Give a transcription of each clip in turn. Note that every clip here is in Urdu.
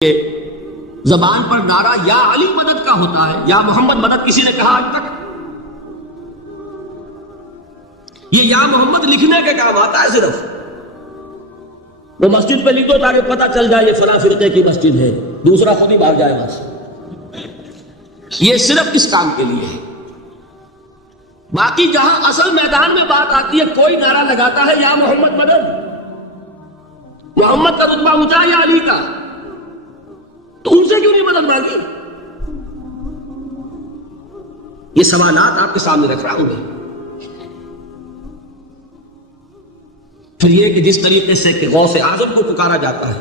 کہ زبان پر نعرہ یا علی مدد کا ہوتا ہے، یا محمد مدد کسی نے کہا آج تک؟ یہ یا محمد لکھنے کے کام آتا ہے صرف، وہ مسجد پہ لکھو تاکہ پتہ چل جائے یہ فلاں فرقے کی مسجد ہے، دوسرا خود ہی بھاگ جائے وہاں سے۔ یہ صرف اس کام کے لیے ہے۔ باقی جہاں اصل میدان میں بات آتی ہے، کوئی نعرہ لگاتا ہے یا محمد مدد، محمد کا رتبہ اونچا یا علی کا، تو ان سے کیوں نہیں مدد مانگی؟ یہ سوالات آپ کے سامنے رکھ رہا ہوں میں۔ پھر یہ کہ جس طریقے سے کہ غوث اعظم کو پکارا جاتا ہے،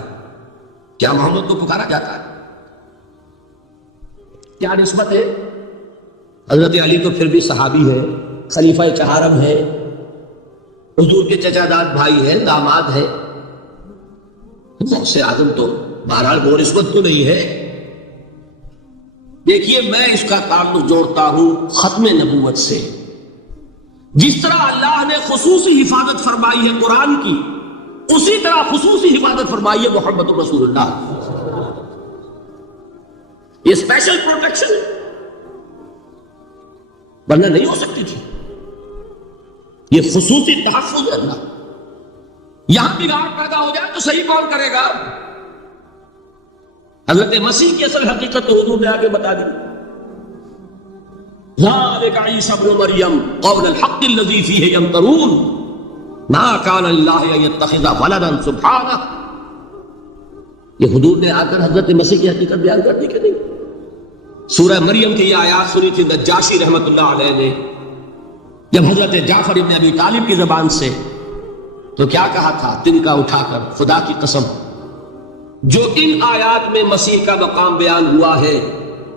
کیا محمد کو پکارا جاتا ہے؟ کیا نسبت ہے؟ حضرت علی تو پھر بھی صحابی ہے، خلیفہ چہارم ہے، حضور کے چچا داد بھائی ہے، داماد ہے۔ غوث اعظم تو بہرحال وہ نسبت تو نہیں ہے۔ دیکھیے، میں اس کا تعلق جوڑتا ہوں ختم نبوت سے۔ جس طرح اللہ نے خصوصی حفاظت فرمائی ہے قرآن کی، اسی طرح خصوصی حفاظت فرمائی ہے محمد رسول اللہ۔ یہ اسپیشل پروٹیکشن ہے، ورنہ نہیں ہو سکتی تھی۔ یہ خصوصی تحفظ ہے اللہ۔ یہاں بگاڑ پیدا ہو جائے تو صحیح کون کرے گا؟ حضرت مسیح کی اصل حقیقت تو حضور نے آگے بتا دی۔ ذالک عیسی ابن مریم قول الحق الذی فیہ یمترون ما کان اللہ ان یتخذ ولدا سبحانہ۔ یہ حضور نے آ کر حضرت مسیح کی حقیقت بیان کر دی کہ نہیں؟ سورہ مریم کی یہ آیات سنی تھی نجاشی رحمت اللہ علیہ نے جب حضرت جعفر ابن ابی طالب کی زبان سے، تو کیا کہا تھا تنکا اٹھا کر، خدا کی قسم جو ان آیات میں مسیح کا مقام بیان ہوا ہے،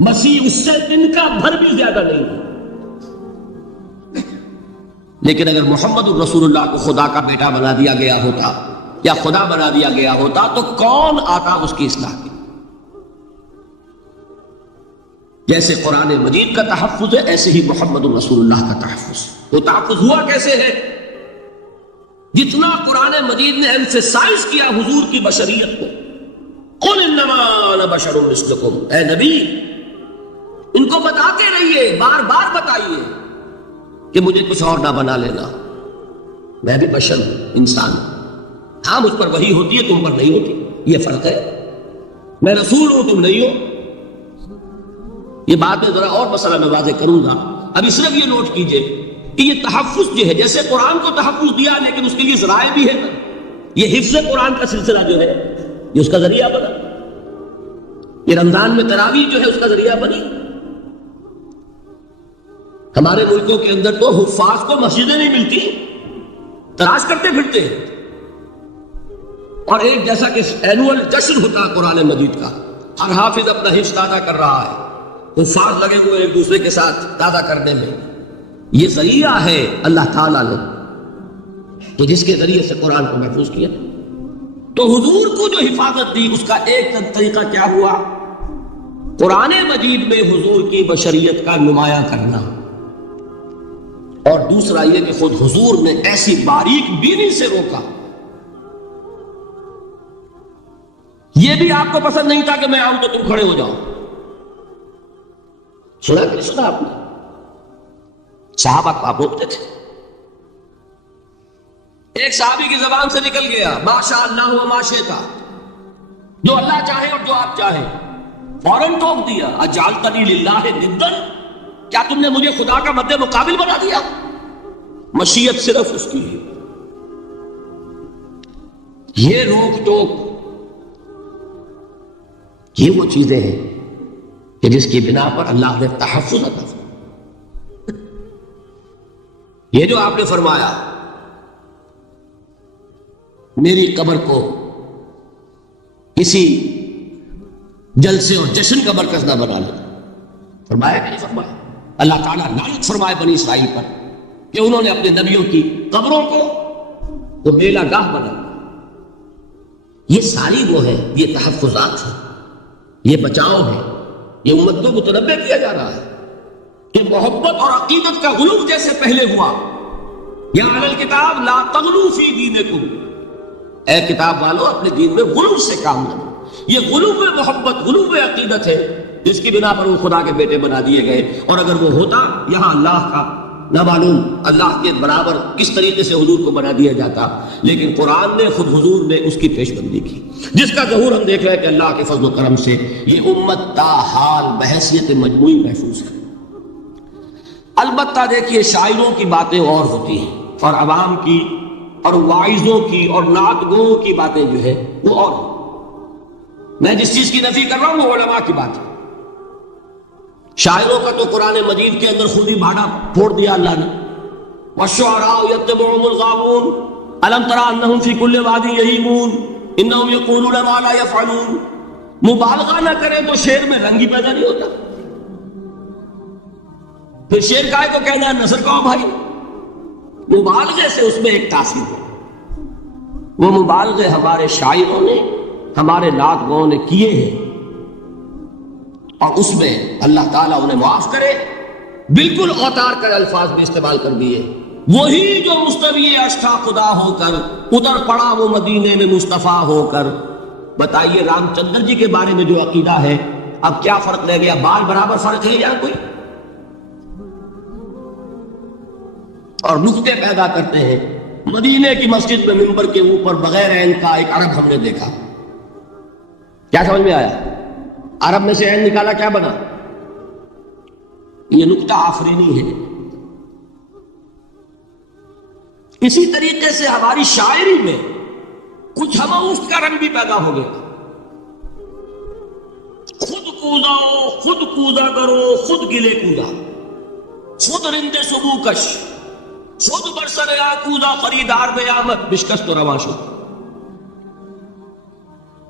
مسیح اس سے تنکا بھر بھی زیادہ نہیں ہے۔ لیکن اگر محمد الرسول اللہ کو خدا کا بیٹا بنا دیا گیا ہوتا یا خدا بنا دیا گیا ہوتا تو کون آتا اس کی اصلاح کی؟ جیسے قرآن مجید کا تحفظ ہے، ایسے ہی محمد الرسول اللہ کا تحفظ۔ وہ تحفظ ہوا کیسے ہے؟ جتنا قرآن مجید نے ایمفیسائز کیا حضور کی بشریت کو، قل انما انا بشر مثلکم، اے نبی ان کو بتاتے رہیے، بار بار بتائیے کہ مجھے کچھ اور نہ بنا لینا، میں بھی بشر ہوں، انسان ہوں۔ ہاں مجھ پر وحی ہوتی ہے، تم پر نہیں ہوتی، یہ فرق ہے۔ میں رسول ہوں، تم نہیں ہو۔ یہ بات میں ذرا اور مسئلہ میں واضح کروں گا، ابھی صرف یہ نوٹ کیجئے کہ یہ تحفظ جو ہے، جیسے قرآن کو تحفظ دیا لیکن اس کے لیے ذرائع بھی ہے نا۔ یہ حفظ قرآن کا سلسلہ جو ہے یہ اس کا ذریعہ بنا، یہ رمضان میں تراویح جو ہے اس کا ذریعہ بنی۔ ہمارے ملکوں کے اندر تو حفاظ کو مسجدیں نہیں ملتی، تلاش کرتے پھرتے ہیں، اور ایک جیسا کہ اینول جشن ہوتا ہے قرآن مجید کا، ہر حافظ اپنا حفظ تازہ کر رہا ہے، حفاظ لگے ہوئے ایک دوسرے کے ساتھ تازہ کرنے میں۔ یہ ذریعہ ہے اللہ تعالیٰ نے تو جس کے ذریعے سے قرآن کو محفوظ کیا۔ تو حضور کو جو حفاظت دی اس کا ایک طریقہ کیا ہوا؟ قرآن مجید میں حضور کی بشریت کا نمایاں کرنا، اور دوسرا یہ کہ خود حضور نے ایسی باریک بینی سے روکا۔ یہ بھی آپ کو پسند نہیں تھا کہ میں آؤں تو تم کھڑے ہو جاؤ۔ سنا کہ نہیں سنا آپ نے؟ صحابہ کو آپ روکتے تھے۔ ایک صحابی کی زبان سے نکل گیا ماشاء اللہ و ما شئت، جو اللہ چاہے اور جو آپ چاہیں، فوراً ٹوک دیا اجعلتنی للہ ندا، کیا تم نے مجھے خدا کا مد مقابل بنا دیا؟ مشیت صرف اس کی ہے۔ یہ روک ٹوک، یہ وہ چیزیں ہیں کہ جس کی بنا پر اللہ نے تحفظ عطا فرمایا۔ یہ جو آپ نے فرمایا میری قبر کو کسی جلسے اور جشن کا مرکز نہ بنا لو، فرمایا کہ نہیں فرمایا؟ اللہ تعالیٰ لعنت فرمائے بنی اسرائیل پر کہ انہوں نے اپنے نبیوں کی قبروں کو وہ میلہ گاہ بنا۔ یہ ساری وہ ہے، یہ تحفظات ہیں، یہ بچاؤ ہے، یہ امت کو متنبہ کیا جا رہا ہے کہ محبت اور عقیدت کا غلو جیسے پہلے ہوا، یا اہل الکتاب لا تغلو فی دینکم، اے کتاب والو اپنے دین میں غلو سے کام لو۔ یہ غلوب محبت، غلوب عقیدت ہے جس کی بنا پر وہ خدا کے بیٹے بنا دیے گئے. اور اگر وہ ہوتا یہاں اللہ کا نہ معلوم اللہ کے برابر کس طریقے سے حضور کو بنا دیا جاتا، لیکن قرآن نے خود حضور نے اس کی پیش بندی کی، جس کا ظہور ہم دیکھ رہے ہیں کہ اللہ کے فضل و کرم سے یہ امت تا حال بحیثیت مجموعی محفوظ ہے. البتہ دیکھیے شاعروں کی باتیں اور ہوتی ہیں اور عوام کی اور واعظوں کی اور نعت گوؤں کی باتیں جو ہے وہ اور. میں جس چیز کی نفی کر رہا ہوں وہ علماء کی بات ہے. شاعروں کا تو قرآن مجید کے اندر خود ہی بھاڑا پھوڑ دیا اللہ نے. وَالشُّعَرَاءُ يَتَّبِعُهُمُ الْغَاوُونَ أَلَمْ تَرَ أَنَّهُمْ فِي كُلِّ وَادٍ يَهِيمُونَ إِنَّهُمْ يَقُولُونَ مَا لَا يَفْعَلُونَ. مبالغہ نہ کریں تو شعر میں رنگ ہی پیدا نہیں ہوتا. پھر شعر کائے کو کہنا ہے نثر کہو بھائی. مبالغے سے اس میں ایک تاثیر ہے. وہ مبالغے ہمارے شاعروں نے ہمارے نعت گاؤں نے کیے ہیں اور اس میں اللہ تعالیٰ انہیں معاف کرے بالکل اوتار کر الفاظ بھی استعمال کر دیے. وہی جو مستوی اشٹھا خدا ہو کر ادھر پڑا وہ مدینے میں مصطفیٰ ہو کر. بتائیے رام چندر جی کے بارے میں جو عقیدہ ہے اب کیا فرق رہ گیا؟ بال برابر فرق ہے یا کوئی؟ اور نقطے پیدا کرتے ہیں. مدینے کی مسجد میں منبر کے اوپر بغیر عین کا ایک عرب ہم نے دیکھا. کیا سمجھ میں آیا؟ عرب میں سے عین نکالا کیا بنا؟ یہ نقطہ آفرینی ہے. اسی طریقے سے ہماری شاعری میں کچھ ہماؤست کا رنگ بھی پیدا ہو گیا. خود کوزاؤ خود کوزا کرو خود گلے کوزا، خود رندے سبو کش، خود برسر یا کوزا خریدار بیامت بشکست و رواں شد.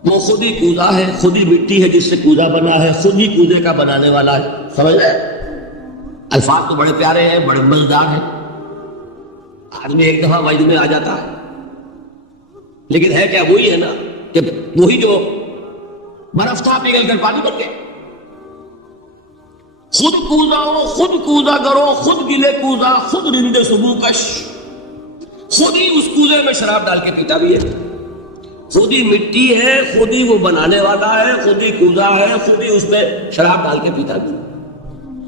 وہ خود ہی کوزا ہے، خود ہی مٹی ہے جس سے کوزا بنا ہے، خود ہی کوزے کا بنانے والا ہے. سمجھ رہے؟ الفاظ تو بڑے پیارے ہیں، بڑے مزیدار ہیں، آدمی ایک دفعہ وجد میں آ جاتا ہے. لیکن ہے کیا؟ وہی ہے نا کہ وہی جو برف تھا پگھل کر پانی بن گئے. خود کوزاؤ خود کوزا کرو خود گلے کوزا خود رندے سبو کش. خود ہی اس کوزے میں شراب ڈال کے پیتا بھی ہے، خود ہی مٹی ہے، خود ہی وہ بنانے والا ہے، خود ہی کوزا ہے، خود ہی اس میں شراب ڈال کے پیتا بھی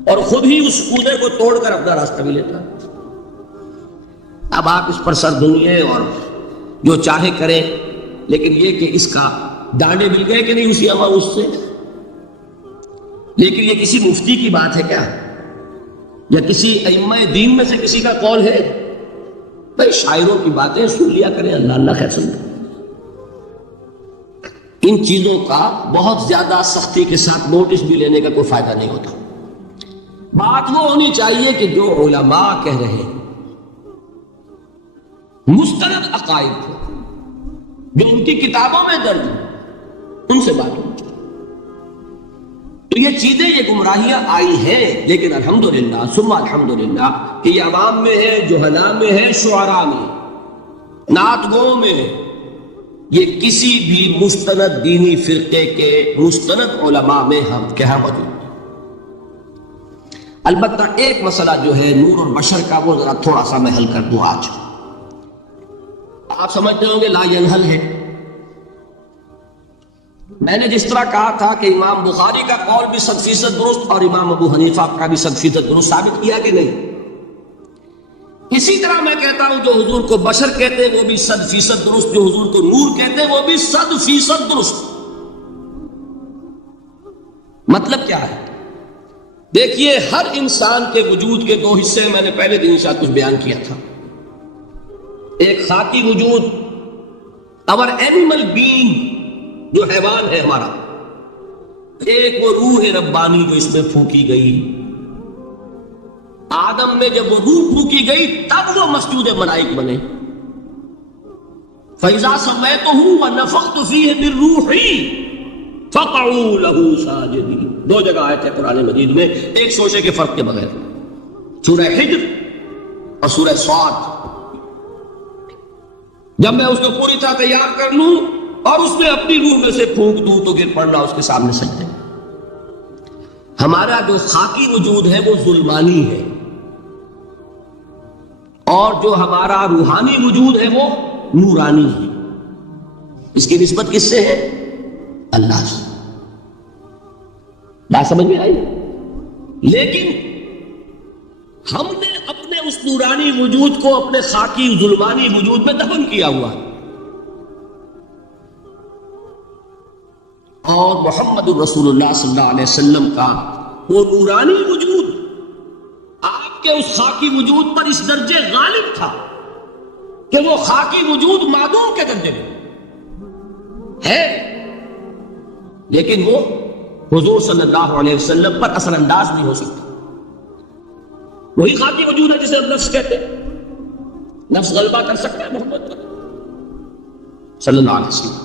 اور خود ہی اس کوزے کو توڑ کر اپنا راستہ بھی لیتا ہے. اب آپ اس پر سر دھنیے اور جو چاہے کریں، لیکن یہ کہ اس کا ڈانڈے مل گئے کہ نہیں اسی اس سے. لیکن یہ کسی مفتی کی بات ہے کیا؟ یا کسی ائمہ دین میں سے کسی کا قول ہے؟ بھائی شاعروں کی باتیں سن لیا کریں، اللہ اللہ خیر سمجھے. ان چیزوں کا بہت زیادہ سختی کے ساتھ نوٹس بھی لینے کا کوئی فائدہ نہیں ہوتا. بات وہ ہونی چاہیے کہ جو علماء کہہ رہے ہیں مستند عقائد جو ان کی کتابوں میں درج ان سے بات ہونی چاہیے. تو یہ چیزیں یہ گمراہیاں آئی ہیں، لیکن الحمدللہ ثم الحمدللہ کہ یہ عوام میں ہے، جہلاء میں ہے، شعراء میں، نعت گوں میں، یہ کسی بھی مستند دینی فرقے کے مستند علماء میں ہم کہاں موجود. البتہ ایک مسئلہ جو ہے نور اور بشر کا وہ ذرا تھوڑا سا میں حل کر دوں. آج آپ سمجھتے ہوں گے لا ینحل ہے. میں نے جس طرح کہا تھا کہ امام بخاری کا قول بھی 100% درست اور امام ابو حنیفہ کا بھی 100% درست ثابت کیا کہ نہیں، اسی طرح میں کہتا ہوں جو حضور کو بشر کہتے ہیں وہ بھی 100% درست، جو حضور کو نور کہتے ہیں وہ بھی 100% درست. مطلب کیا ہے؟ دیکھیے ہر انسان کے وجود کے دو حصے میں نے پہلے دن شاید کچھ بیان کیا تھا. ایک خاکی وجود اور اینیمل بینگ جو حیوان ہے ہمارا، ایک وہ روح ربانی جو اس میں پھونکی گئی. آدم میں جب وہ روح پھونکی گئی تب وہ مسجود ملائک بنے. فَإِذَا سَمَّيْتُهُ وَنَفَخْتُ فِيهِ مِن رُّوحِي فَقَعُوا لَهُ سَاجِدِينَ. دو جگہ آئے تھے قرآن مجید میں ایک شوشے کے فرق کے بغیر، سورہ حجر اور سورہ صاد. جب میں اس کو پوری طرح تیار کر لوں اور اس میں اپنی روح میں سے پھونک دوں تو گر پڑنا اس کے سامنے سجدے. ہمارا جو خاکی وجود ہے وہ ظلمانی ہے اور جو ہمارا روحانی وجود ہے وہ نورانی ہے. اس کی نسبت کس سے ہے؟ اللہ سے. بات سمجھ میں آئی؟ لیکن ہم نے اپنے اس نورانی وجود کو اپنے خاکی ظلمانی وجود میں دفن کیا ہوا ہے. اور محمد الرسول اللہ صلی اللہ علیہ وسلم کا وہ نورانی وجود آپ کے اس خاکی وجود پر اس درجے غالب تھا کہ وہ خاکی وجود معدوم کے درجے میں ہے، لیکن وہ حضور صلی اللہ علیہ وسلم پر اثر انداز نہیں ہو سکتا. وہی خاکی وجود ہے جسے ہم نفس کہتے ہیں. نفس غلبہ کر سکتا ہے محمد پر صلی اللہ علیہ وسلم.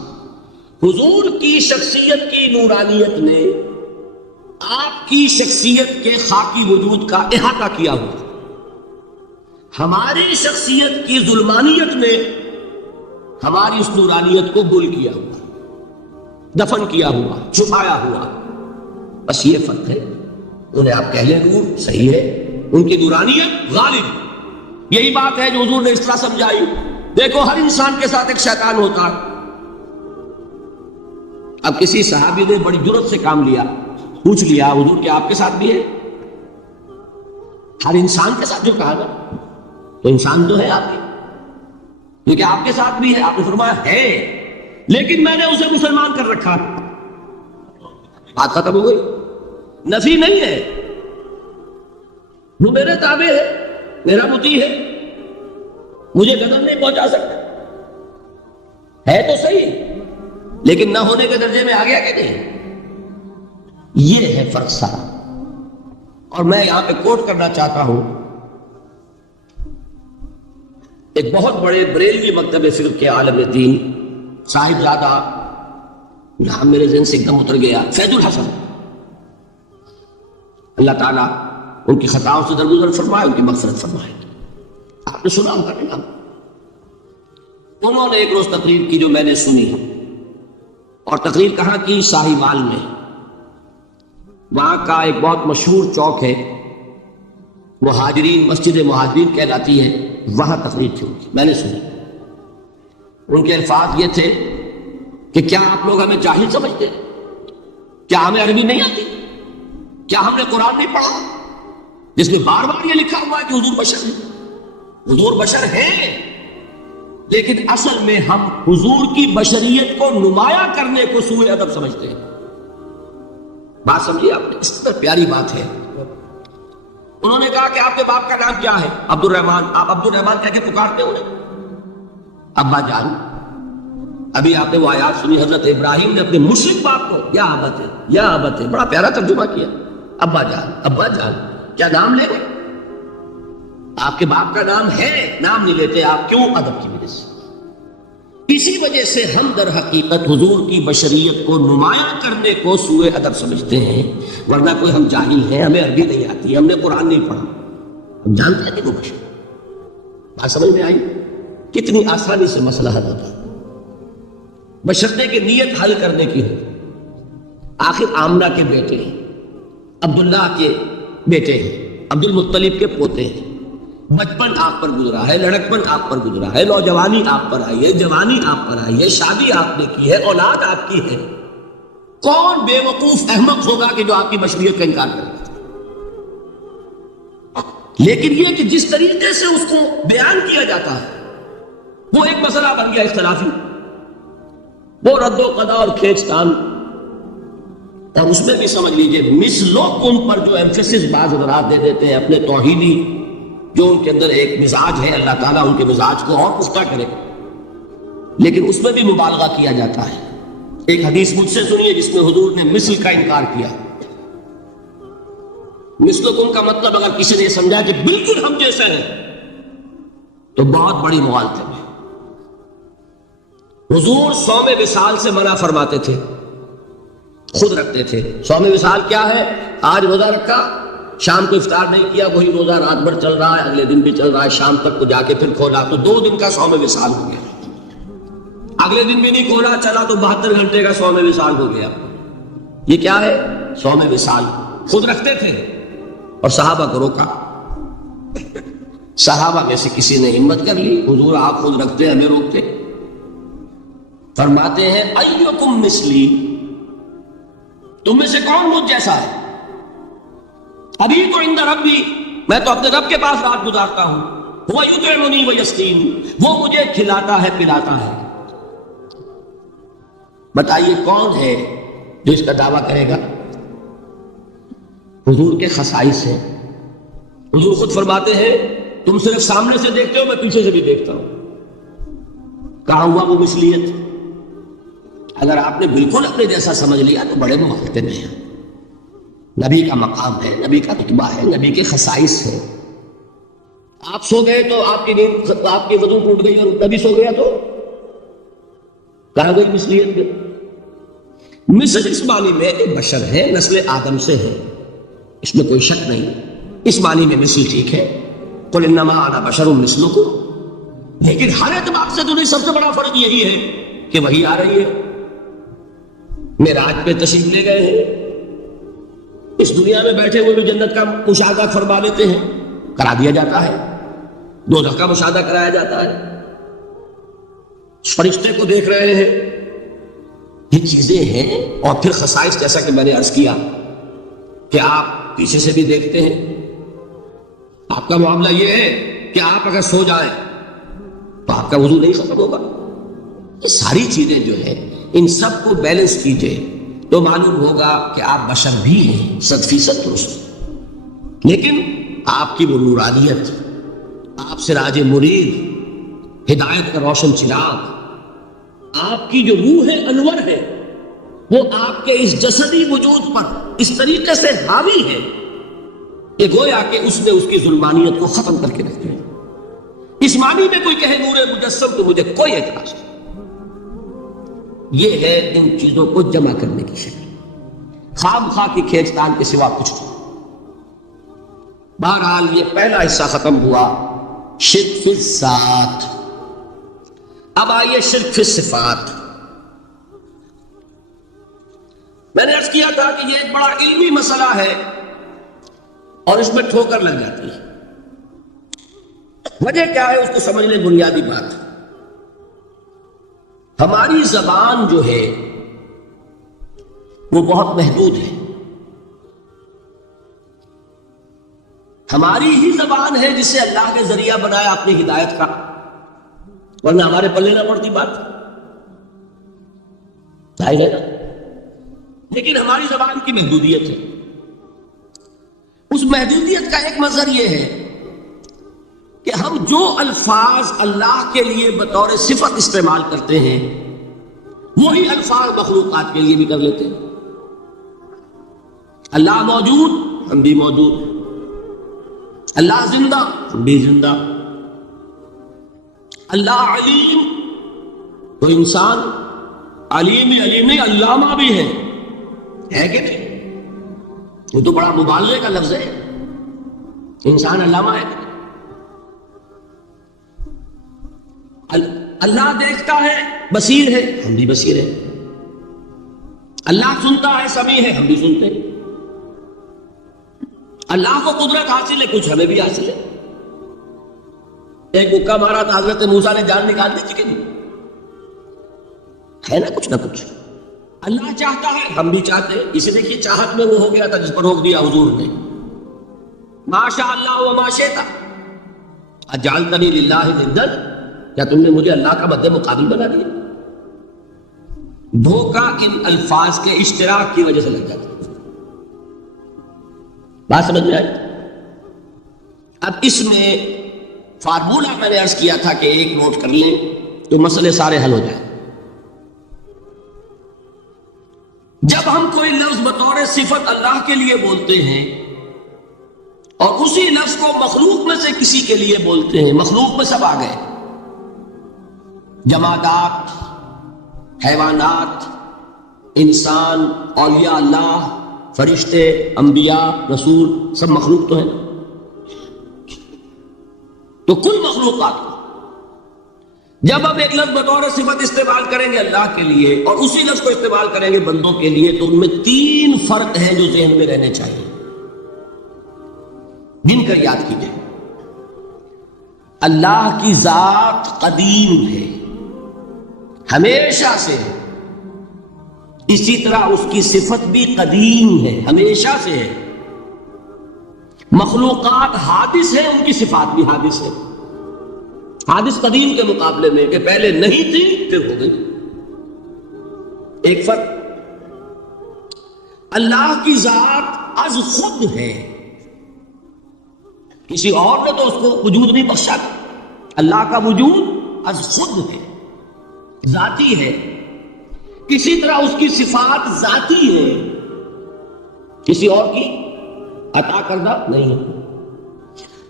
حضور کی شخصیت کی نورانیت نے آپ کی شخصیت کے خاکی وجود کا احاطہ کیا ہوا. ہماری شخصیت کی ظلمانیت نے ہماری اس نورانیت کو گل کیا ہوا، دفن کیا ہوا، چھپایا ہوا. بس یہ فرق ہے. انہیں آپ کہہ لیں نور، صحیح ہے، ان کی نورانیت غالب. یہی بات ہے جو حضور نے اس طرح سمجھائی. دیکھو ہر انسان کے ساتھ ایک شیطان ہوتا ہے. اب کسی صحابی نے بڑی جرت سے کام لیا، پوچھ لیا حضور کیا آپ کے ساتھ بھی ہے؟ ہر انسان کے ساتھ جو کہا نا، تو انسان تو ہے آپ کے، لیکن آپ کے ساتھ بھی ہے. آپ نے فرمایا ہے، لیکن میں نے اسے مسلمان کر رکھا. بات ختم ہو گئی. نفی نہیں ہے، وہ میرے تابع ہے، میرا مطیع ہے، مجھے قدم نہیں پہنچا سکتا. ہے تو صحیح، لیکن نہ ہونے کے درجے میں آ گیا کہ نہیں. یہ ہے فرق سارا. اور میں یہاں پہ کوٹ کرنا چاہتا ہوں ایک بہت بڑے بریلوی مکتب فقہ کے عالم دین صاحبزادہ، نام میرے ذہن سے ایک دم اتر گیا، فیض الحسن. اللہ تعالیٰ ان کی خطاؤں سے درگزر فرمائے، ان کی مغفرت فرمائے. آپ نے سنا ہوگا نا. انہوں نے ایک روز تقریر کی جو میں نے سنی، اور تقریر کہاں کی؟ ساہیوال میں. وہاں کا ایک بہت مشہور چوک ہے، مہاجرین، مسجد مہاجرین کہلاتی ہے، وہاں تقریر تھی ان کی، میں نے سنی. ان کے الفاظ یہ تھے کہ کیا آپ لوگ ہمیں جاہل سمجھتے ہیں؟ کیا ہمیں عربی نہیں آتی؟ کیا ہم نے قرآن نہیں پڑھا جس میں بار بار یہ لکھا ہوا ہے کہ حضور بشر ہیں؟ حضور بشر ہیں، لیکن اصل میں ہم حضور کی بشریت کو نمایاں کرنے کو سوء ادب سمجھتے ہیں. بات سمجھیے آپ نے، اس طرح پیاری بات ہے. انہوں نے کہا کہ آپ کے باپ کا نام کیا ہے؟ عبد الرحمان. آپ عبد الرحمان کہہ کے پکارتے ہو نا. ابا جان، ابھی آپ نے وہ آیات سنی، حضرت ابراہیم نے اپنے مشرک باپ کو یا ابت ہے، یا ابت ہے، بڑا پیارا ترجمہ کیا. ابا جان، ابا جان، کیا نام لے گئے؟ آپ کے باپ کا نام ہے، نام نہیں لیتے آپ. کیوں؟ ادب کی وجہ سے. اسی وجہ سے ہم در حقیقت حضور کی بشریت کو نمایاں کرنے کو سوء ادب سمجھتے ہیں. ورنہ کوئی ہم جاہل ہیں، ہمیں عربی نہیں آتی، ہم نے قرآن نہیں پڑھا، ہم جانتے ہیں کہ وہ بشر. بات سمجھ میں آئی؟ کتنی آسانی سے مسئلہ حل ہوتا ہے بشرطے کہ نیت حل کرنے کی ہو. آخر آمنہ کے بیٹے ہیں، عبداللہ کے بیٹے ہیں، عبد المطلب کے پوتے ہیں. بچپن آپ پر گزرا ہے، لڑکپن آپ پر گزرا ہے، نوجوانی آپ پر آئی ہے، جوانی آپ پر آئی ہے، شادی آپ نے کی ہے، اولاد آپ کی ہے. کون بے وقوف احمق ہوگا کہ جو آپ کی بشریت کا انکار کرے؟ لیکن یہ کہ جس طریقے سے اس کو بیان کیا جاتا ہے وہ ایک مسئلہ بن گیا اختلافی، وہ رد و قضا اور کھینچ تان. اور اس میں بھی سمجھ لیجئے مثلوکم پر جو ایمفیسس بعض حضرات دے دیتے ہیں اپنے توحیدی، جو ان کے اندر ایک مزاج ہے، اللہ تعالیٰ ان کے مزاج کو اور پختہ کرے، لیکن اس میں بھی مبالغہ کیا جاتا ہے. ایک حدیث مجھ سے سنیے جس میں حضور نے مثل کا انکار کیا. مثلکم کا مطلب اگر کسی نے سمجھا کہ بالکل ہم جیسے ہیں تو بہت بڑی مغالطے میں. حضور صوم وصال سے منع فرماتے تھے، خود رکھتے تھے. صوم وصال کیا ہے؟ آج روزہ رکھا، شام کو افطار نہیں کیا، وہی روزہ رات بھر چل رہا ہے، اگلے دن بھی چل رہا ہے، شام تک کو جا کے پھر کھولا تو 2 دن کا صوم وصال ہو گیا. اگلے دن بھی نہیں کھولا، چلا تو 72 گھنٹے کا صوم وصال ہو گیا. یہ کیا ہے؟ صوم وصال. خود رکھتے تھے اور صحابہ کو روکا. صحابہ میں سے کسی نے ہمت کر لی، حضور آپ خود رکھتے ہمیں روکتے. فرماتے ہیں ایکم مثلی، تم میں سے کون مجھ جیسا ہے؟ ابھی تو عند ربی، میں تو اپنے رب کے پاس رات گزارتا ہوں، وہ یطعمنی ویسقین، وہ مجھے کھلاتا ہے پلاتا ہے۔ بتائیے کون ہے جو اس کا دعویٰ کرے گا؟ حضور کے خصائص ہیں۔ حضور خود فرماتے ہیں تم صرف سامنے سے دیکھتے ہو، میں پیچھے سے بھی دیکھتا ہوں۔ کہاں ہوا وہ مثلیت؟ اگر آپ نے بالکل اپنے جیسا سمجھ لیا تو بڑے مغالطے میں ہیں۔ نبی کا مقام ہے، نبی کا رتبہ ہے، نبی کے خصائص ہے۔ آپ سو گئے تو آپ کی نیند، آپ کی وضو ٹوٹ گئی اور نبی سو گیا تو کہاں گئی مثلیت؟ مثل اس معنی میں ایک بشر ہے، نسل آدم سے ہے، اس میں کوئی شک نہیں، اس معنی میں مثل ٹھیک ہے، قل انما انا بشر مثلکم، لیکن ہر اعتبار سے تو نہیں۔ سب سے بڑا فرق یہی ہے کہ وہی آ رہی ہے، معراج پہ تشریف لے گئے ہیں، اس دنیا میں بیٹھے ہوئے بھی جنت کا مشاہدہ فرما لیتے ہیں، کرا دیا جاتا ہے، دوزخ کا مشاہدہ کرایا جاتا ہے، فرشتے کو دیکھ رہے ہیں، یہ چیزیں ہیں۔ اور پھر خصائص جیسا کہ میں نے عرض کیا کہ آپ پیچھے سے بھی دیکھتے ہیں۔ آپ کا معاملہ یہ ہے کہ آپ اگر سو جائیں تو آپ کا وضو نہیں ختم ہوگا۔ یہ ساری چیزیں جو ہے ان سب کو بیلنس کیجئے تو معلوم ہوگا کہ آپ بشر بھی ہیں، 100% درست، لیکن آپ کی وہ نورانیت، آپ سراج منیر، ہدایت کا روشن چراغ، آپ کی جو روح انور ہے، وہ آپ کے اس جسدی وجود پر اس طریقے سے حاوی ہے کہ گویا کہ اس نے اس کی ظلمانیت کو ختم کر کے رکھ دیا۔ اس معنی میں کوئی کہے نور مجسم تو مجھے کوئی اعتراض نہیں۔ یہ ہے ان چیزوں کو جمع کرنے کی شکل، خام خواہ کی کھینچتان کے سوا کچھ نہیں۔ بہرحال یہ پہلا حصہ ختم ہوا، شرک فی الذات۔ اب آئیے شرک فی الصفات۔ میں نے عرض کیا تھا کہ یہ ایک بڑا علمی مسئلہ ہے اور اس میں ٹھوکر لگ جاتی ہے۔ وجہ کیا ہے اس کو سمجھ لیں۔ بنیادی بات، ہماری زبان جو ہے وہ بہت محدود ہے۔ ہماری ہی زبان ہے جسے اللہ نے ذریعہ بنایا اپنی ہدایت کا، ورنہ ہمارے پلے نہ پڑتی بات، ظاہر ہے نا۔ لیکن ہماری زبان کی محدودیت ہے۔ اس محدودیت کا ایک مظہر یہ ہے کہ ہم جو الفاظ اللہ کے لیے بطور صفت استعمال کرتے ہیں وہی الفاظ مخلوقات کے لیے بھی کر لیتے ہیں۔ اللہ موجود، ہم بھی موجود۔ اللہ زندہ، ہم بھی زندہ۔ اللہ علیم، تو انسان علیم ہی علیم نہیں، علامہ بھی ہے کہ نہیں؟ یہ تو بڑا مبالغے کا لفظ ہے، انسان علامہ ہے۔ اللہ دیکھتا ہے، بصیر ہے، ہم بھی بصیر ہیں۔ اللہ سنتا ہے، سمیع ہے، ہم بھی سنتے ہیں۔ اللہ کو قدرت حاصل ہے، کچھ ہمیں بھی حاصل ہے۔ ایک مکہ مارا تھا حضرت موسیٰ نے، جان نکال دی کہ نہیں؟ ہے نا کچھ نہ کچھ۔ اللہ چاہتا ہے، ہم بھی چاہتے ہیں۔ اسے دیکھیے چاہت میں وہ ہو گیا تھا جس پر روک دیا حضور نے، ما شاء اللہ وما شئت اجعلتنی للہ ندا، کیا تم نے مجھے اللہ کا مد مقابل بنا دیا؟ دھوکہ ان الفاظ کے اشتراک کی وجہ سے لگ جاتا ہے۔ بات سمجھ میں آئی؟ اب اس میں فارمولہ میں نے عرض کیا تھا کہ ایک نوٹ کر لیں تو مسئلے سارے حل ہو جائیں۔ جب ہم کوئی لفظ بطور صفت اللہ کے لیے بولتے ہیں اور اسی لفظ کو مخلوق میں سے کسی کے لیے بولتے ہیں، مخلوق میں سب آ گئے، جمادات، حیوانات، انسان، اولیاء اللہ، فرشتے، انبیاء، رسول، سب مخلوق تو ہیں۔ تو کل مخلوقات کو جب ہم ایک لفظ بطور صفت استعمال کریں گے اللہ کے لیے اور اسی لفظ کو استعمال کریں گے بندوں کے لیے، تو ان میں 3 فرق ہیں جو ذہن میں رہنے چاہیے، گن کر یاد کیجئے۔ اللہ کی ذات قدیم ہے، ہمیشہ سے، اسی طرح اس کی صفت بھی قدیم ہے، ہمیشہ سے ہے۔ مخلوقات حادث ہیں، ان کی صفات بھی حادث ہے۔ حادث قدیم کے مقابلے میں کہ پہلے نہیں تھی پھر ہو گئی۔ ایک فرق، اللہ کی ذات از خود ہے، کسی اور نے تو اس کو وجود نہیں بخشا۔ اللہ کا وجود از خود ہے، ذاتی ہے۔ اسی طرح اس کی صفات ذاتی ہے، کسی اور کی عطا کردہ نہیں ہے۔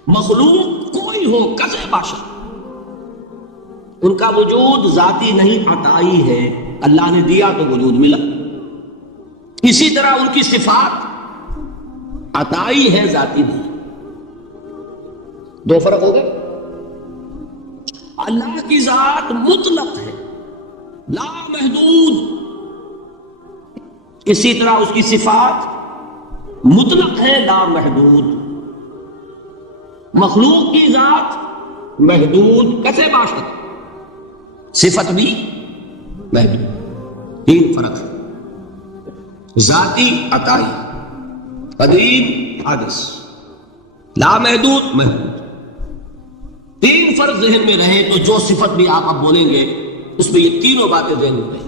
مخلوق کوئی ہو کسے باشا، ان کا وجود ذاتی نہیں عطائی ہے، اللہ نے دیا تو وجود ملا۔ اسی طرح ان کی صفات عطائی ہے، ذاتی نہیں۔ دو فرق ہو گئے۔ اللہ کی ذات مطلق ہے، لا محدود، اسی طرح اس کی صفات مطلق ہے، لا محدود۔ مخلوق کی ذات محدود کسے باشد، صفت بھی محدود۔ تین فرق ہے، ذاتی عطائی، قدیم حادث، لا محدود محدود۔ تین فرق ذہن میں رہے تو جو صفت بھی آپ اب بولیں گے اس میں یہ تینوں باتیں ذہن میں رہیں۔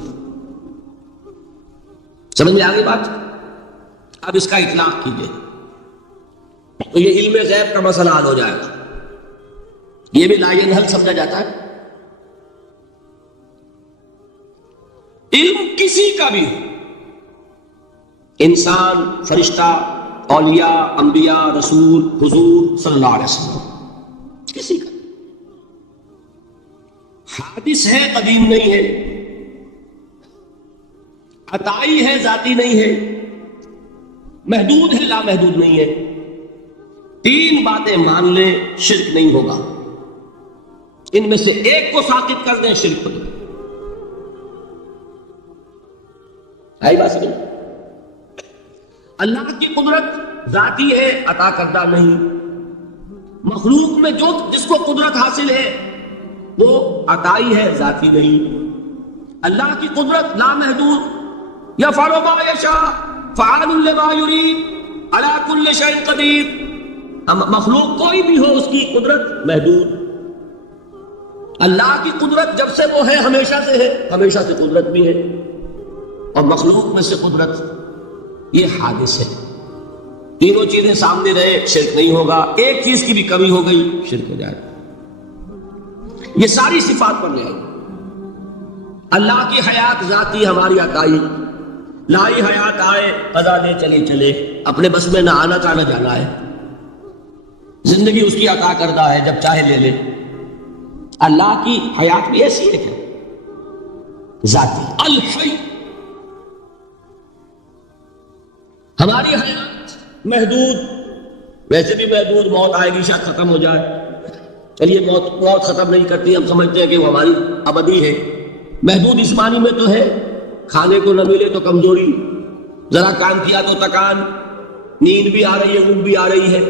سمجھ میں آ گئی بات؟ اب اس کا اطلاق کیجئے تو یہ علم غیب کا مسئلہ حل ہو جائے گا۔ یہ بھی لا ینحل سمجھا جاتا ہے۔ علم کسی کا بھی ہو، انسان، فرشتہ، اولیاء، انبیاء، رسول، حضور صلی اللہ علیہ وسلم، کسی کا حادث ہے، قدیم نہیں ہے، عطائی ہے، ذاتی نہیں ہے، محدود ہے، لا محدود نہیں ہے۔ تین باتیں مان لیں، شرک نہیں ہوگا۔ ان میں سے ایک کو ساقط کر دیں، شرک ہو جائے۔ آئی بات سمجھ؟ اللہ کی قدرت ذاتی ہے، عطا کردہ نہیں۔ مخلوق میں جو جس کو قدرت حاصل ہے وہ عطائی ہے، ذاتی نہیں۔ اللہ کی قدرت لامحدود، یفعل ما یشاء فعال لما یرید علی کل شیء قدیر۔ مخلوق کوئی بھی ہو، اس کی قدرت محدود۔ اللہ کی قدرت جب سے وہ ہے ہمیشہ سے ہے، ہمیشہ سے قدرت بھی ہے۔ اور مخلوق میں سے قدرت یہ حادث ہے۔ تینوں چیزیں سامنے رہے، شرک نہیں ہوگا۔ ایک چیز کی بھی کمی ہو گئی، شرک ہو جائے گا۔ یہ ساری صفات پر رہے گی۔ اللہ کی حیات ذاتی، ہماری عطائی۔ لائی حیات آئے، قضا دے چلے چلے، اپنے بس میں نہ آنا تھا نہ جانا ہے۔ زندگی اس کی عطا کردہ ہے، جب چاہے لے لے۔ اللہ کی حیات بھی ایسی ہے کہ ذاتی، الحی۔ ہماری حیات محدود، ویسے بھی محدود، موت آئے گی شاید ختم ہو جائے۔ چلیے موت ختم نہیں کرتی، ہم سمجھتے ہیں کہ وہ ہماری ابدی ہے۔ محدود اس معنی میں تو ہے کھانے کو نہ ملے تو کمزوری، ذرا کام کیا تو تکان، نیند بھی آ رہی ہے، اونگ بھی آ رہی ہے۔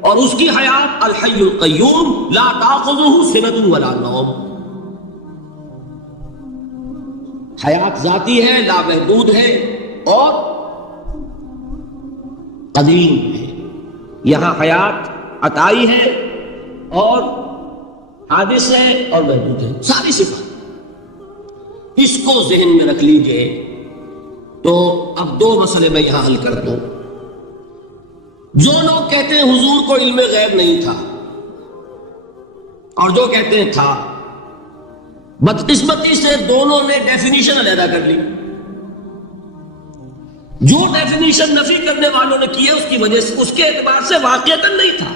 اور اس کی حیات الحی القیوم لا تاخذہ سنۃ ولا نوم، حیات ذاتی ہے، لا محدود ہے اور قدیم ہے۔ یہاں حیات عطائی ہے اور حادث ہے اور محدود ہے، ساری صفات۔ اس کو ذہن میں رکھ لیجئے تو اب دو مسئلے میں یہاں حل کرتا ہوں۔ جو لوگ کہتے ہیں حضور کو علم غیب نہیں تھا، اور جو کہتے ہیں تھا، بدقسمتی سے دونوں نے ڈیفینیشن علیحدہ کر لی۔ جو ڈیفینیشن نفی کرنے والوں نے کی ہے، اس کی وجہ سے، اس کے اعتبار سے واقعتاً نہیں تھا۔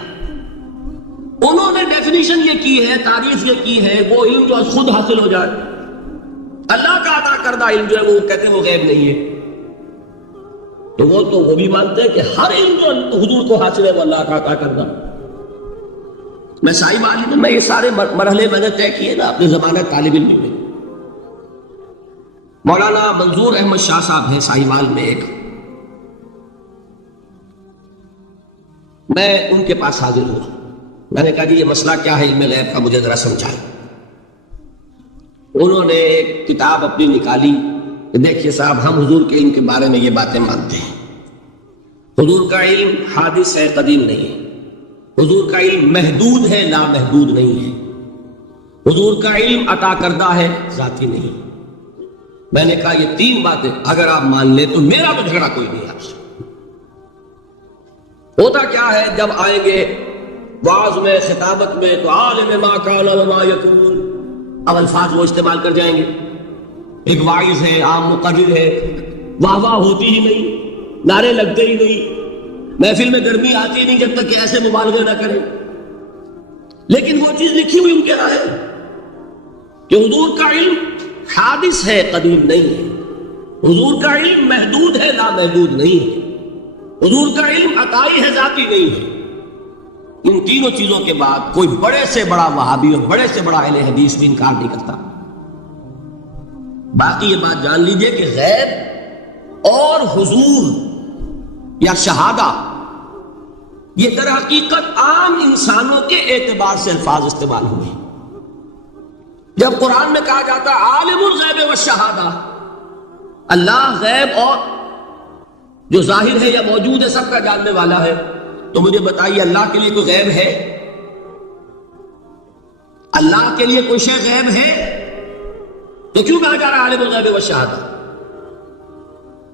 انہوں نے ڈیفینیشن یہ کی ہے، تعریف یہ کی ہے، وہ علم جو خود حاصل ہو جائے۔ اللہ کا عطا کردہ علم جو ہے وہ کہتے ہیں وہ غیب نہیں ہے۔ تو وہ بھی مانتے ہیں کہ ہر علم جو حضور کو حاصل ہے وہ اللہ کا عطا کردہ۔ میں صاحب عالم میں یہ سارے مرحلے میں نے طے کیے نا اپنی ضمانت طالب علم میں۔ مولانا منظور احمد شاہ صاحب ہیں ساہیوال میں ایک، میں ان کے پاس حاضر ہوا۔ میں نے کہا کہ یہ مسئلہ کیا ہے علم غیب کا، مجھے ذرا سمجھائیں۔ انہوں نے ایک کتاب اپنی نکالی، کہ دیکھیے صاحب ہم حضور کے علم کے بارے میں یہ باتیں مانتے ہیں، حضور کا علم حادث ہے، قدیم نہیں ہے، حضور کا علم محدود ہے، لامحدود نہیں ہے، حضور کا علم عطا کردہ ہے، ذاتی نہیں۔ میں نے کہا یہ تین باتیں اگر آپ مان لیں تو میرا تو جھگڑا کوئی نہیں آپ سے۔ ہوتا کیا ہے جب آئیں گے وعظ میں، خطابت میں، تو عالم ما کان وما یکون، اب الفاظ وہ استعمال کر جائیں گے۔ ایک واعظ ہے، عام مقرر ہے، واہ واہ ہوتی ہی نہیں، نعرے لگتے ہی نہیں، محفل میں گرمی آتی نہیں جب تک کہ ایسے مبالغے نہ کریں۔ لیکن وہ چیز لکھی ہوئی ان کے یہاں ہے کہ حضور کا علم حادث ہے، قدیم نہیں ہے، حضور کا علم محدود ہے، لامحدود نہیں ہے، حضور کا علم عطائی ہے، ذاتی نہیں ہے۔ ان تینوں چیزوں کے بعد کوئی بڑے سے بڑا وہابی اور بڑے سے بڑا اہل حدیث بھی انکار نہیں کرتا۔ باقی یہ بات جان لیجئے کہ غیب اور حضور یا شہادہ یہ در حقیقت عام انسانوں کے اعتبار سے الفاظ استعمال ہوئے۔ جب قرآن میں کہا جاتا عالم الغیب والشہادہ، اللہ غیب اور جو ظاہر ہے یا موجود ہے سب کا جاننے والا ہے، تو مجھے بتائیے اللہ کے لیے کوئی غیب ہے؟ اللہ کے لیے کوئی شے غیب ہے؟ تو کیوں کہا جا رہا ہے عالم الغیب والشہادہ؟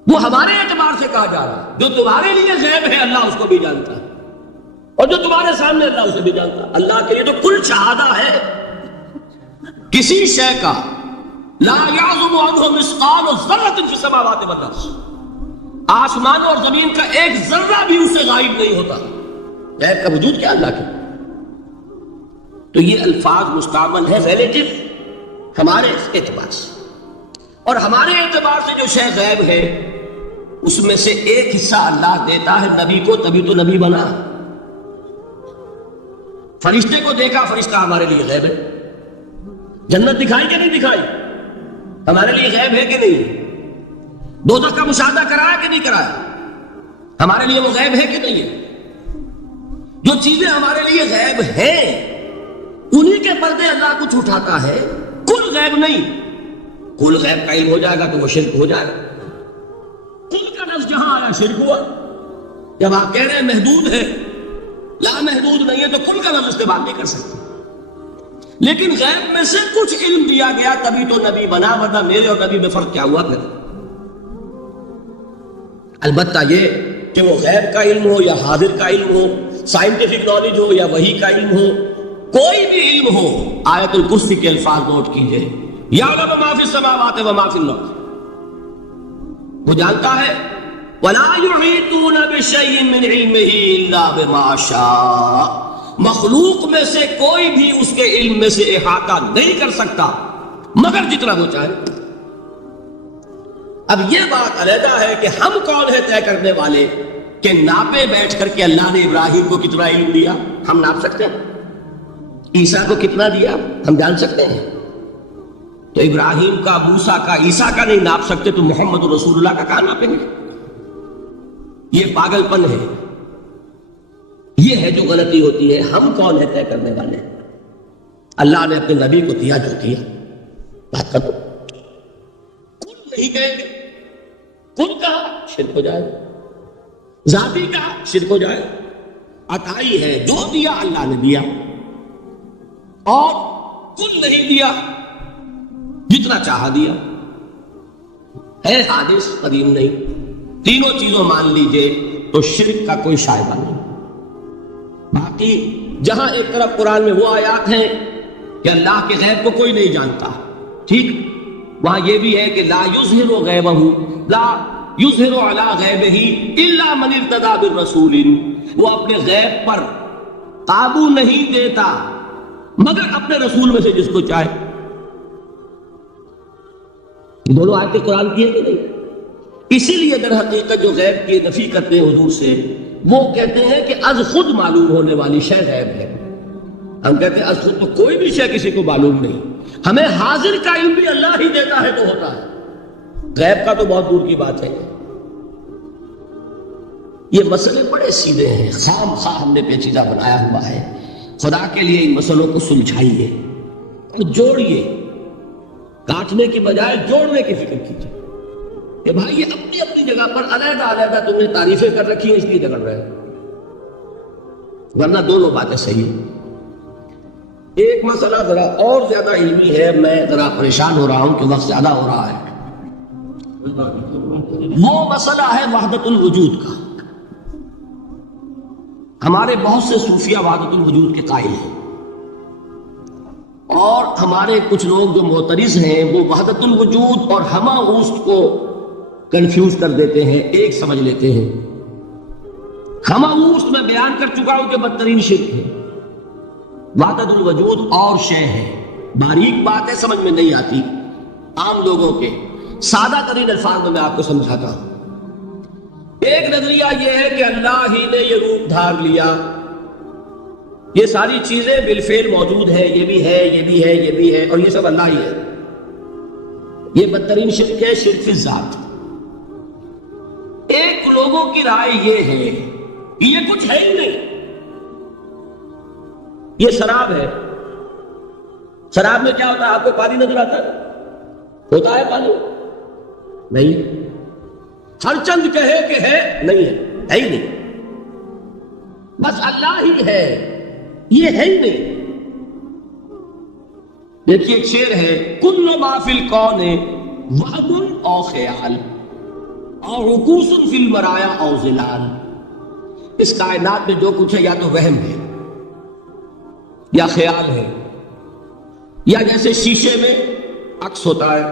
وہ ہمارے اعتبار سے کہا جا رہا ہے، جو تمہارے لیے غیب ہے اللہ اس کو بھی جانتا ہے، اور جو تمہارے سامنے اللہ اسے بھی جانتا ہے۔ اللہ کے لیے تو کل شہادہ ہے، کسی شے کا لا یعزب عنہ مثقال ذرۃ فی السماوات والارض، آسمانوں اور زمین کا ایک ذرہ بھی اس سے غائب نہیں ہوتا۔ غیب کا وجود کیا اللہ کے؟ تو یہ الفاظ مستعمل ہے ریلیٹو ہمارے اعتبار سے، اور ہمارے اعتبار سے جو شے غیب ہے اس میں سے ایک حصہ اللہ دیتا ہے نبی کو، تبھی تو نبی بنا۔ فرشتے کو دیکھا، فرشتہ ہمارے لیے غیب ہے۔ جنت دکھائی کہ نہیں دکھائی، ہمارے لیے غیب ہے کہ نہیں؟ دوزخ کا مشاہدہ کرایا کہ نہیں کرایا، ہمارے لیے وہ غیب ہے کہ نہیں ہے؟ جو چیزیں ہمارے لیے غیب ہیں انہی کے پردے اللہ کچھ اٹھاتا ہے، کل غیب نہیں۔ کل غیب کا علم ہو جائے گا تو وہ شرک ہو جائے گا۔ کل کا لفظ جہاں آیا شرک ہوا۔ جب آپ کہہ رہے ہیں محدود ہے، لامحدود نہیں ہے، تو کل کا لفظ استعمال نہیں کر سکتے۔ لیکن غیب میں سے کچھ علم دیا گیا تبھی تو نبی بنا، ورنہ میرے اور نبی میں فرق کیا ہوا پھر؟ البتہ یہ کہ وہ غیب کا علم ہو یا حاضر کا علم ہو، سائنٹیفک نالج ہو یا وحی کا علم ہو، کوئی بھی علم ہو، آیت الکرسی کے الفاظ نوٹ کیجئے، یعلم ما فی السماوات و ما فی الارض، وہ جانتا ہے، وَلَا يُحِيطُونَ بِشَيْءٍ مِّنْ عِلْمِهِ إِلَّا بِمَا شَاءَ، مخلوق میں سے کوئی بھی اس کے علم میں سے احاطہ نہیں کر سکتا مگر جتنا وہ چاہے۔ اب یہ بات علیحدہ ہے کہ ہم کون ہے طے کرنے والے کہ ناپے بیٹھ کر کے اللہ نے ابراہیم کو کتنا علم دیا، ہم ناپ سکتے ہیں؟ عیسیٰ کو کتنا دیا ہم جان سکتے ہیں؟ تو ابراہیم کا، موسیٰ کا، عیسیٰ کا نہیں ناپ سکتے تو محمد رسول اللہ کا کہاں ناپیں گے؟ یہ پاگل پن ہے، یہ ہے جو غلطی ہوتی ہے۔ ہم کون ہے طے کرنے والے؟ اللہ نے اپنے نبی کو دیا جو دیا، بات کرو۔ کل نہیں کہیں گے، کل کہا شرک ہو جائے، ذاتی کہا شرک ہو جائے۔ عطائی ہے، جو دیا اللہ نے دیا، اور کل نہیں دیا، جتنا چاہا دیا، ہے حادث، قدیم نہیں۔ تینوں چیزوں مان لیجئے تو شرک کا کوئی شائبہ نہیں۔ باقی جہاں ایک طرف قرآن میں وہ آیات ہیں کہ اللہ کے غیب کو کوئی نہیں جانتا، ٹھیک، وہاں یہ بھی ہے کہ لا یظہر غیبہ، لا یظہر علی غیبہ الا من ارتضی بالرسول، وہ اپنے غیب پر قابو نہیں دیتا مگر اپنے رسول میں سے جس کو چاہے۔ دونوں آیتیں قرآن کی ہے کہ نہیں؟ اسی لیے در حقیقت جو غیب کی نفی کرتے ہیں حضور سے، وہ کہتے ہیں کہ از خود معلوم ہونے والی شے غیب ہے۔ ہم کہتے ہیں از خود تو کوئی بھی شے کسی کو معلوم نہیں، ہمیں حاضر کا علم بھی اللہ ہی دیتا ہے تو ہوتا ہے، غیب کا تو بہت دور کی بات ہے۔ یہ مسئلے بڑے سیدھے ہیں، خام خواہ ہم نے پیچیدہ بنایا ہوا ہے۔ خدا کے لیے ان مسئلوں کو سلجھائیے اور جوڑیے، کاٹنے کی بجائے جوڑنے کی فکر کیجیے۔ کہ بھائی یہ اپنی اپنی جگہ پر علیحدہ علیحدہ تم نے تعریفیں کر رکھی ہیں، اس لیے جگڑ رہے ہیں، ورنہ دونوں باتیں صحیح ہیں۔ ایک مسئلہ ذرا اور زیادہ علمی ہے، میں ذرا پریشان ہو رہا ہوں کہ وقت زیادہ ہو رہا ہے، وہ مسئلہ ہے وحدت الوجود کا۔ ہمارے بہت سے صوفیہ وحدت الوجود کے قائل ہیں، اور ہمارے کچھ لوگ جو معترض ہیں وہ وحدت الوجود اور ہمہ اوست کو کنفیوز کر دیتے ہیں، ایک سمجھ لیتے ہیں۔ ہمہ اوست میں بیان کر چکا ہوں کہ بدترین شرک ہے، وحدت الوجود اور شے ہے، باریک باتیں سمجھ میں نہیں آتی عام لوگوں کے، سادہ ترین الفاظ میں آپ کو سمجھاتا ہوں۔ ایک نظریہ یہ ہے کہ اللہ ہی نے یہ روپ دھار لیا، یہ ساری چیزیں بالفعل موجود ہیں، یہ بھی ہے، یہ بھی ہے، یہ بھی ہے، اور یہ سب اللہ ہی ہے۔ یہ بدترین شرک ہے، شرک فی الذات۔ ایک لوگوں کی رائے یہ ہے کہ یہ کچھ ہے ہی نہیں، یہ شراب ہے، شراب میں کیا ہوتا ہے؟ آپ کو پانی نظر آتا ہے؟ ہوتا ہے پانی؟ نہیں، ہر چند کہے کہ ہے، نہیں ہے ہی نہیں، بس اللہ ہی ہے، یہ ہے ہی نہیں۔ دیکھیے ایک شعر ہے، کل ما فی الکون وہم او خیال اور رکوس فی المرایا او ظلال۔ اس کائنات میں جو کچھ ہے یا تو وہم ہے یا خیال ہے، یا جیسے شیشے میں عکس ہوتا ہے،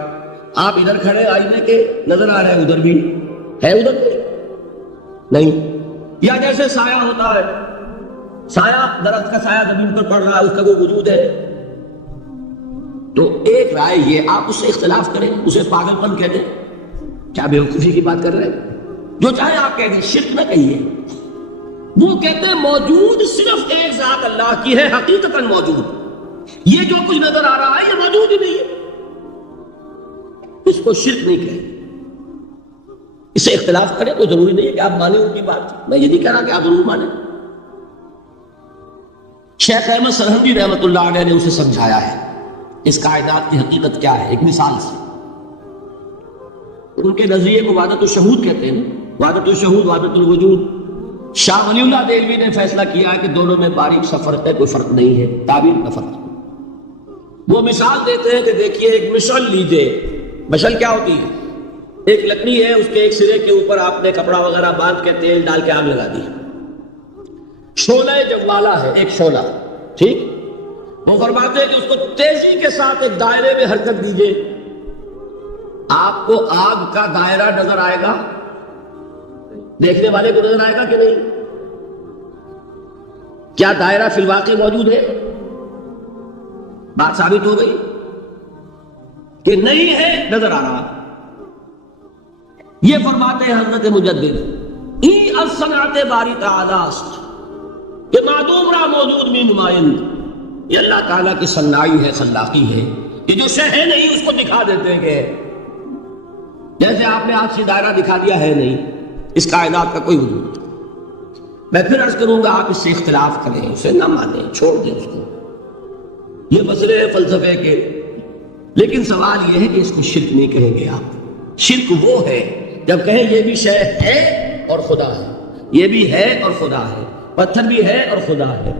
آپ ادھر کھڑے آئینے کے نظر آ رہے ہیں، ادھر بھی ہے، ادھر نہیں، یا جیسے سایہ ہوتا ہے، سایہ درخت کا سایہ زمین پر پڑ رہا ہے، اس کا کوئی وجود ہے۔ تو ایک رائے یہ، آپ اس سے اختلاف کریں، اسے پاگل پن کہہ دیں، کیا بیوقوفی کی بات کر رہے ہیں؟ جو چاہے آپ کہہ دیں، شرک نہ کہیے۔ وہ کہتے ہیں موجود صرف ایک ذات اللہ کی ہے، حقیقتاً موجود، یہ جو کچھ نظر آ رہا ہے یہ موجود ہی نہیں ہے، اس کو شرک نہیں کہیں۔ اسے اختلاف کریں، کوئی ضروری نہیں ہے کہ آپ مانیں ان کی بات، میں یہ نہیں کہہ رہا کہ آپ ضرور مانیں۔ شیخ احمد سرہندی رحمۃ اللہ علیہ نے اسے سمجھایا ہے اس کائنات کی حقیقت کیا ہے، ایک مثال سے۔ ان کے نظریے کو وحدت الشہود کہتے ہیں، وحدت الشہود، وحدت الوجود۔ شاہ ولی اللہ دہلوی نے فیصلہ کیا ہے کہ دونوں میں باریک سا فرق ہے، کوئی فرق نہیں ہے، تعبیر کا فرق۔ وہ مثال دیتے ہیں کہ دیکھیے ایک مشعل لیجئے، مشعل کیا ہوتی ہے؟ ایک لکڑی ہے، اس کے ایک سرے کے اوپر آپ نے کپڑا وغیرہ باندھ کے تیل ڈال کے آگ لگا دی۔ شعلہ جوالا ہے، ایک شعلہ، ٹھیک؟ وہ فرماتے ہیں کہ اس کو تیزی کے ساتھ ایک دائرے میں حرکت دیجئے، آپ کو آگ کا دائرہ نظر آئے گا، دیکھنے والے کو نظر آئے گا کہ نہیں؟ کیا دائرہ فی الواقع موجود ہے؟ بات ثابت ہو گئی کہ نہیں ہے، نظر آ رہا۔ یہ فرماتے ہیں حضرت مجدد، ای الصنعت باری تعالی است، کہ معدوم را موجود میں نمائند، یہ اللہ تعالیٰ کی صنائی ہے، خلاقی ہے، یہ جو شے ہے نہیں اس کو دکھا دیتے ہیں کہ جیسے آپ نے آپ سے دائرہ دکھا دیا ہے نہیں، اس کائنات کا کوئی وجود نہیں۔ میں پھر عرض کروں گا آپ اس سے اختلاف کریں، اسے نہ مانیں، چھوڑ دیں اس کو، یہ مسئلے ہیں فلسفے کے، لیکن سوال یہ ہے کہ اس کو شرک نہیں کہیں گے آپ۔ شرک وہ ہے جب کہیں یہ بھی شے ہے اور خدا ہے، یہ بھی ہے اور خدا ہے، پتھر بھی ہے اور خدا ہے۔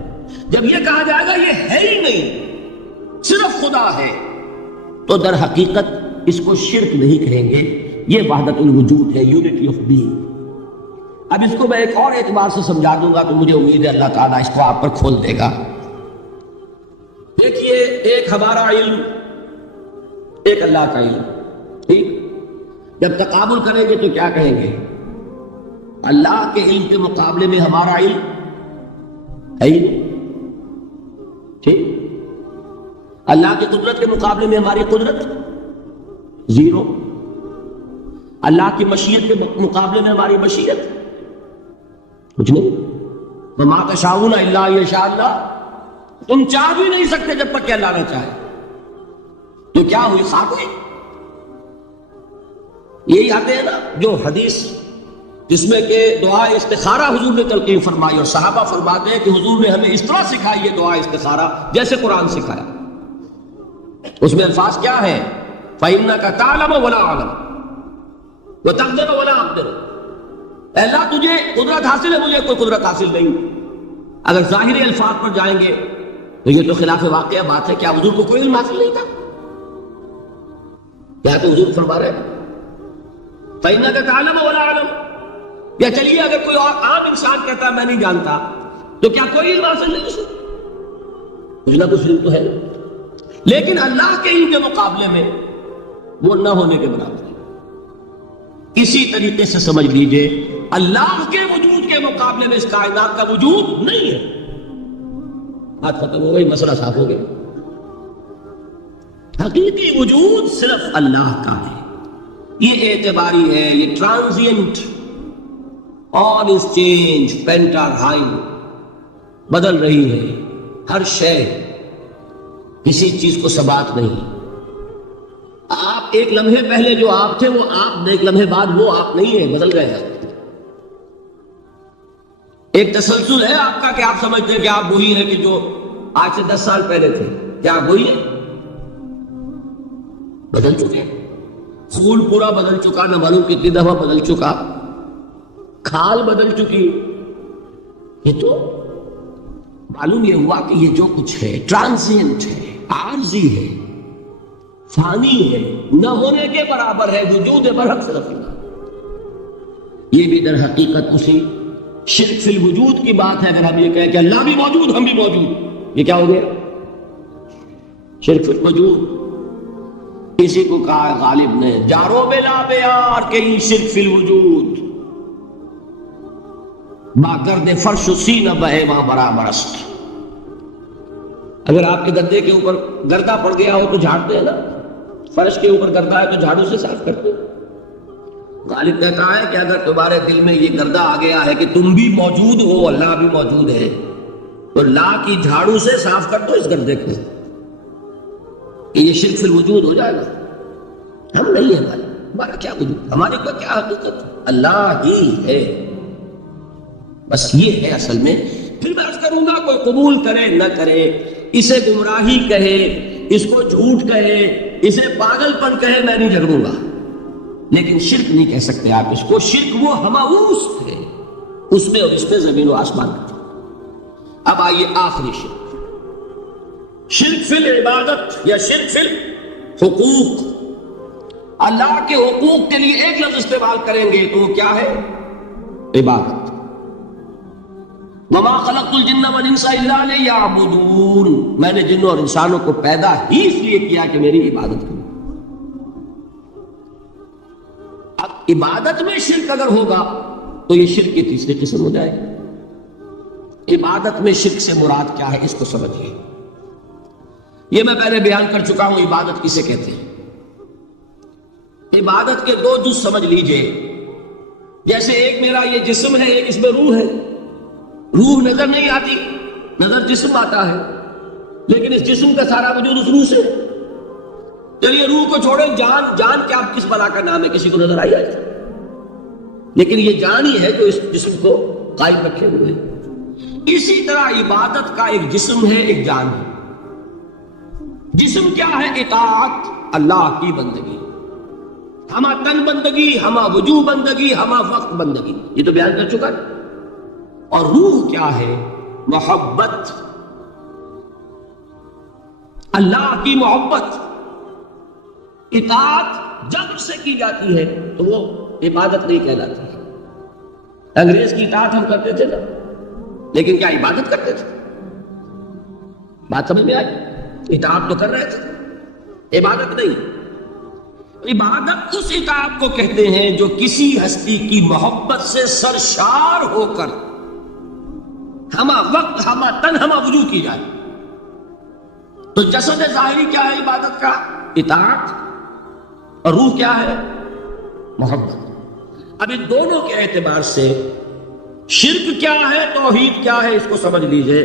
جب یہ کہا جائے گا یہ ہے ہی نہیں، صرف خدا ہے، تو در حقیقت اس کو شرک نہیں کہیں گے، یہ وحدت الوجود ہے، یونٹی آف بینگ۔ اب اس کو میں ایک اور اعتبار سے سمجھا دوں گا تو مجھے امید ہے اللہ تعالیٰ اس کو آپ پر کھول دے گا۔ دیکھیے ایک ہمارا علم، ایک اللہ کا علم، ٹھیک؟ جب تقابل کریں گے تو کیا کہیں گے؟ اللہ کے علم کے مقابلے میں ہمارا علم ہے ہی نہیں، ٹھیک؟ اللہ کی قدرت کے مقابلے میں ہماری قدرت زیرو، اللہ کی مشیت کے مقابلے میں ہماری مشیت کچھ نہیں۔ وما تشاءون الا ان یشاء اللہ، تم چاہ بھی نہیں سکتے جب تک کہ اللہ نہ چاہے۔ تو کیا ہوئی؟ خاک ہوئی۔ یہی آتے ہیں نا جو حدیث جس میں کہ دعا استخارہ حضور نے تلقین فرمائی، اور صحابہ فرماتے ہیں کہ حضور نے ہمیں اس طرح سکھائی ہے دعا استخارہ جیسے قرآن سکھایا۔ اس میں الفاظ کیا ہے؟ فَإِنَّكَ تَعْلَمُ وَلَا أَعْلَمُ، وتقدر ولا اقدر، اے اللہ تجھے قدرت حاصل ہے، مجھے کوئی قدرت حاصل نہیں۔ اگر ظاہری الفاظ پر جائیں گے تو یہ تو خلاف واقعہ بات ہے۔ کیا حضور کو کوئی علم حاصل نہیں تھا؟ کیا تو حضور فرما رہے ہیں فَإِنَّكَ تَعْلَمُ وَلَا أَعْلَمُ، یا چلیے اگر کوئی اور عام انسان کہتا ہے میں نہیں جانتا، تو کیا کوئی علم حاصل نہیں اسے؟ کچھ نہ کچھ علم تو ہے، لیکن اللہ کے علم کے مقابلے میں وہ نہ ہونے کے برابر ہے۔ اسی طریقے سے سمجھ لیجئے اللہ کے وجود کے مقابلے میں اس کائنات کا وجود نہیں ہے۔ بات ختم ہو گئی، مسئلہ صاف ہو گیا۔ حقیقی وجود صرف اللہ کا ہے، یہ اعتباری ہے، یہ ٹرانزینٹ، آل از چینج، پینٹا ہائی، بدل رہی ہے ہر شے، کسی چیز کو ثبات نہیں۔ آپ ایک لمحے پہلے جو آپ تھے وہ آپ، ایک لمحے بعد وہ آپ نہیں ہے، بدل گئے ہیں۔ ایک تسلسل ہے آپ کا کہ آپ سمجھتے ہیں کہ آپ وہی ہیں کہ جو آج سے 10 سال پہلے تھے۔ کیا آپ وہی ہیں؟ بدل چکے، پھول پورا بدل چکا، نہ معلوم کتنی دفعہ بدل چکا، کھال بدل چکی۔ یہ تو معلوم یہ ہوا کہ یہ جو کچھ ہے ٹرانزینٹ ہے، عارضی ہے، فانی ہے، نہ ہونے کے برابر ہے، وجود برحق صرف اللہ۔ یہ بھی در حقیقت اسی شرک فی الوجود کی بات ہے۔ اگر ہم یہ کہیں کہ اللہ بھی موجود ہم بھی موجود، یہ کیا ہو گیا؟ شرک فی الوجود۔ اسی کو کہا غالب نے جارو بلا بیار کے لیے شرک فی الوجود، با گرد فرش سینہ بہے وہاں برابر است۔ اگر آپ کے گدے کے اوپر گردہ پڑ گیا ہو تو جھاڑتے ہیں نا، فرش کے اوپر گردہ ہے تو جھاڑو سے صاف کرتے ہیں۔ غالب کہتا ہے کہ اگر تمہارے دل میں یہ گردہ آ گیا ہے کہ تم بھی موجود ہو، اللہ بھی موجود ہے، تو لا کی جھاڑو سے صاف کر دو اس گردے کو، یہ شرک فی الوجود ہو جائے گا۔ ہم نہیں ہیں بھائی، ہمارا کیا وجود، ہمارے کو کیا حقیقت، اللہ ہی ہے، بس یہ ہے اصل میں۔ پھر میں عرض کروں گا کوئی قبول کرے نہ کرے، اسے گمراہی کہے، اس کو جھوٹ کہے، اسے پاگل پن کہے، میں نہیں جھگڑوں گا، لیکن شرک نہیں کہہ سکتے آپ اس کو۔ شرک وہ ہماؤس ہے، اس میں اور اس میں زمین و آسمان کا۔ اب آئیے آخری شرک، شرک فی العبادت یا شرک فی الحقوق۔ اللہ کے حقوق کے لیے ایک لفظ استعمال کریں گے تو وہ کیا ہے؟ عبادت۔ وما خلقت الجن والانس الا لیعبدون، میں نے جنوں اور انسانوں کو پیدا ہی اس لیے کیا کہ میری عبادت کریں۔ اب عبادت میں شرک اگر ہوگا تو یہ شرک کی تیسری قسم ہو جائے گی۔ عبادت میں شرک سے مراد کیا ہے اس کو سمجھیے۔ یہ میں پہلے بیان کر چکا ہوں عبادت کسے کہتے ہیں۔ عبادت کے دو جز سمجھ لیجئے، جیسے ایک میرا یہ جسم ہے، ایک اس میں روح ہے۔ روح نظر نہیں آتی، نظر جسم آتا ہے، لیکن اس جسم کا سارا وجود اس روح سے ہے۔ چلیے روح کو چھوڑیں، جان کیا کس بلا کا نام ہے، کسی کو نظر آئی آج؟ لیکن یہ جان ہی ہے جو اس جسم کو قائم رکھے ہوئے ہے۔ اسی طرح عبادت کا ایک جسم ہے، ایک جان ہے۔ جسم کیا ہے؟ اطاعت، اللہ کی بندگی، ہما تن بندگی، ہما وجوہ بندگی، ہما وقت بندگی، یہ تو بیان کر چکا ہے۔ اور روح کیا ہے؟ محبت، اللہ کی محبت۔ اطاعت جب سے کی جاتی ہے تو وہ عبادت نہیں کہلاتی ہے۔ انگریز کی اطاعت ہم کرتے تھے نا، لیکن کیا عبادت کرتے تھے؟ بات سمجھ میں آئی؟ اطاعت تو کر رہے تھے، عبادت نہیں۔ عبادت اس اطاعت کو کہتے ہیں جو کسی ہستی کی محبت سے سرشار ہو کر ہما وقت، ہما تن، ہما وجود کی جائے۔ تو جسد ظاہری کیا ہے عبادت کا؟ اطاعت، اور روح کیا ہے؟ محبت۔ اب ان دونوں کے اعتبار سے شرک کیا ہے، توحید کیا ہے، اس کو سمجھ لیجئے۔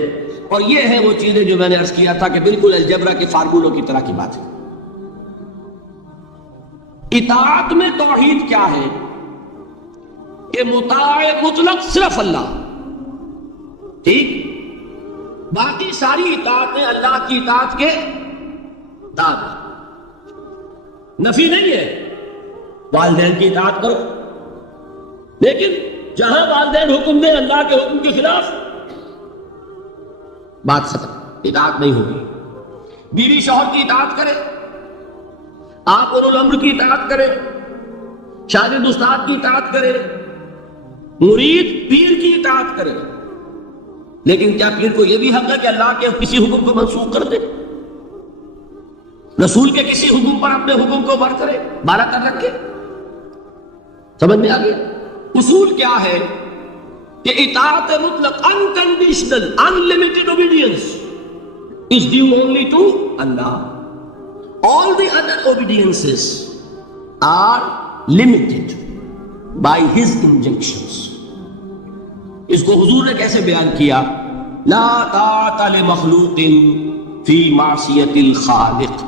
اور یہ ہے وہ چیزیں جو میں نے عرض کیا تھا کہ بالکل الجبرا کے فارمولوں کی طرح کی بات ہے۔ اطاعت میں توحید کیا ہے کہ مطاع مطلق صرف اللہ، ٹھیک، باقی ساری اطاعتیں اللہ کی اطاعت کے داد، نفی نہیں ہے، والدین کی اطاعت کرو، لیکن جہاں والدین حکم دیں اللہ کے حکم کے خلاف، بات ختم، اطاعت نہیں ہوگی۔ بیوی شوہر کی اطاعت کرے، آپ اولو الامر کی اطاعت کرے، شاگرد استاد کی اطاعت کرے، مرید پیر کی اطاعت کرے، لیکن کیا پیر کو یہ بھی حق ہے کہ اللہ کے کسی حکم کو منسوخ کر دے، رسول کے کسی حکم پر اپنے حکم کو بارہ کر رکھے؟ سمجھ میں آ گیا؟ اصول کیا ہے کہ اطاعت مطلق unconditional unlimited obedience is due only to Allah. All the other obediences are limited by His injunctions. اس کو حضور نے کیسے بیان کیا؟ لا طاعت لمخلوق فی معصیت الخالق،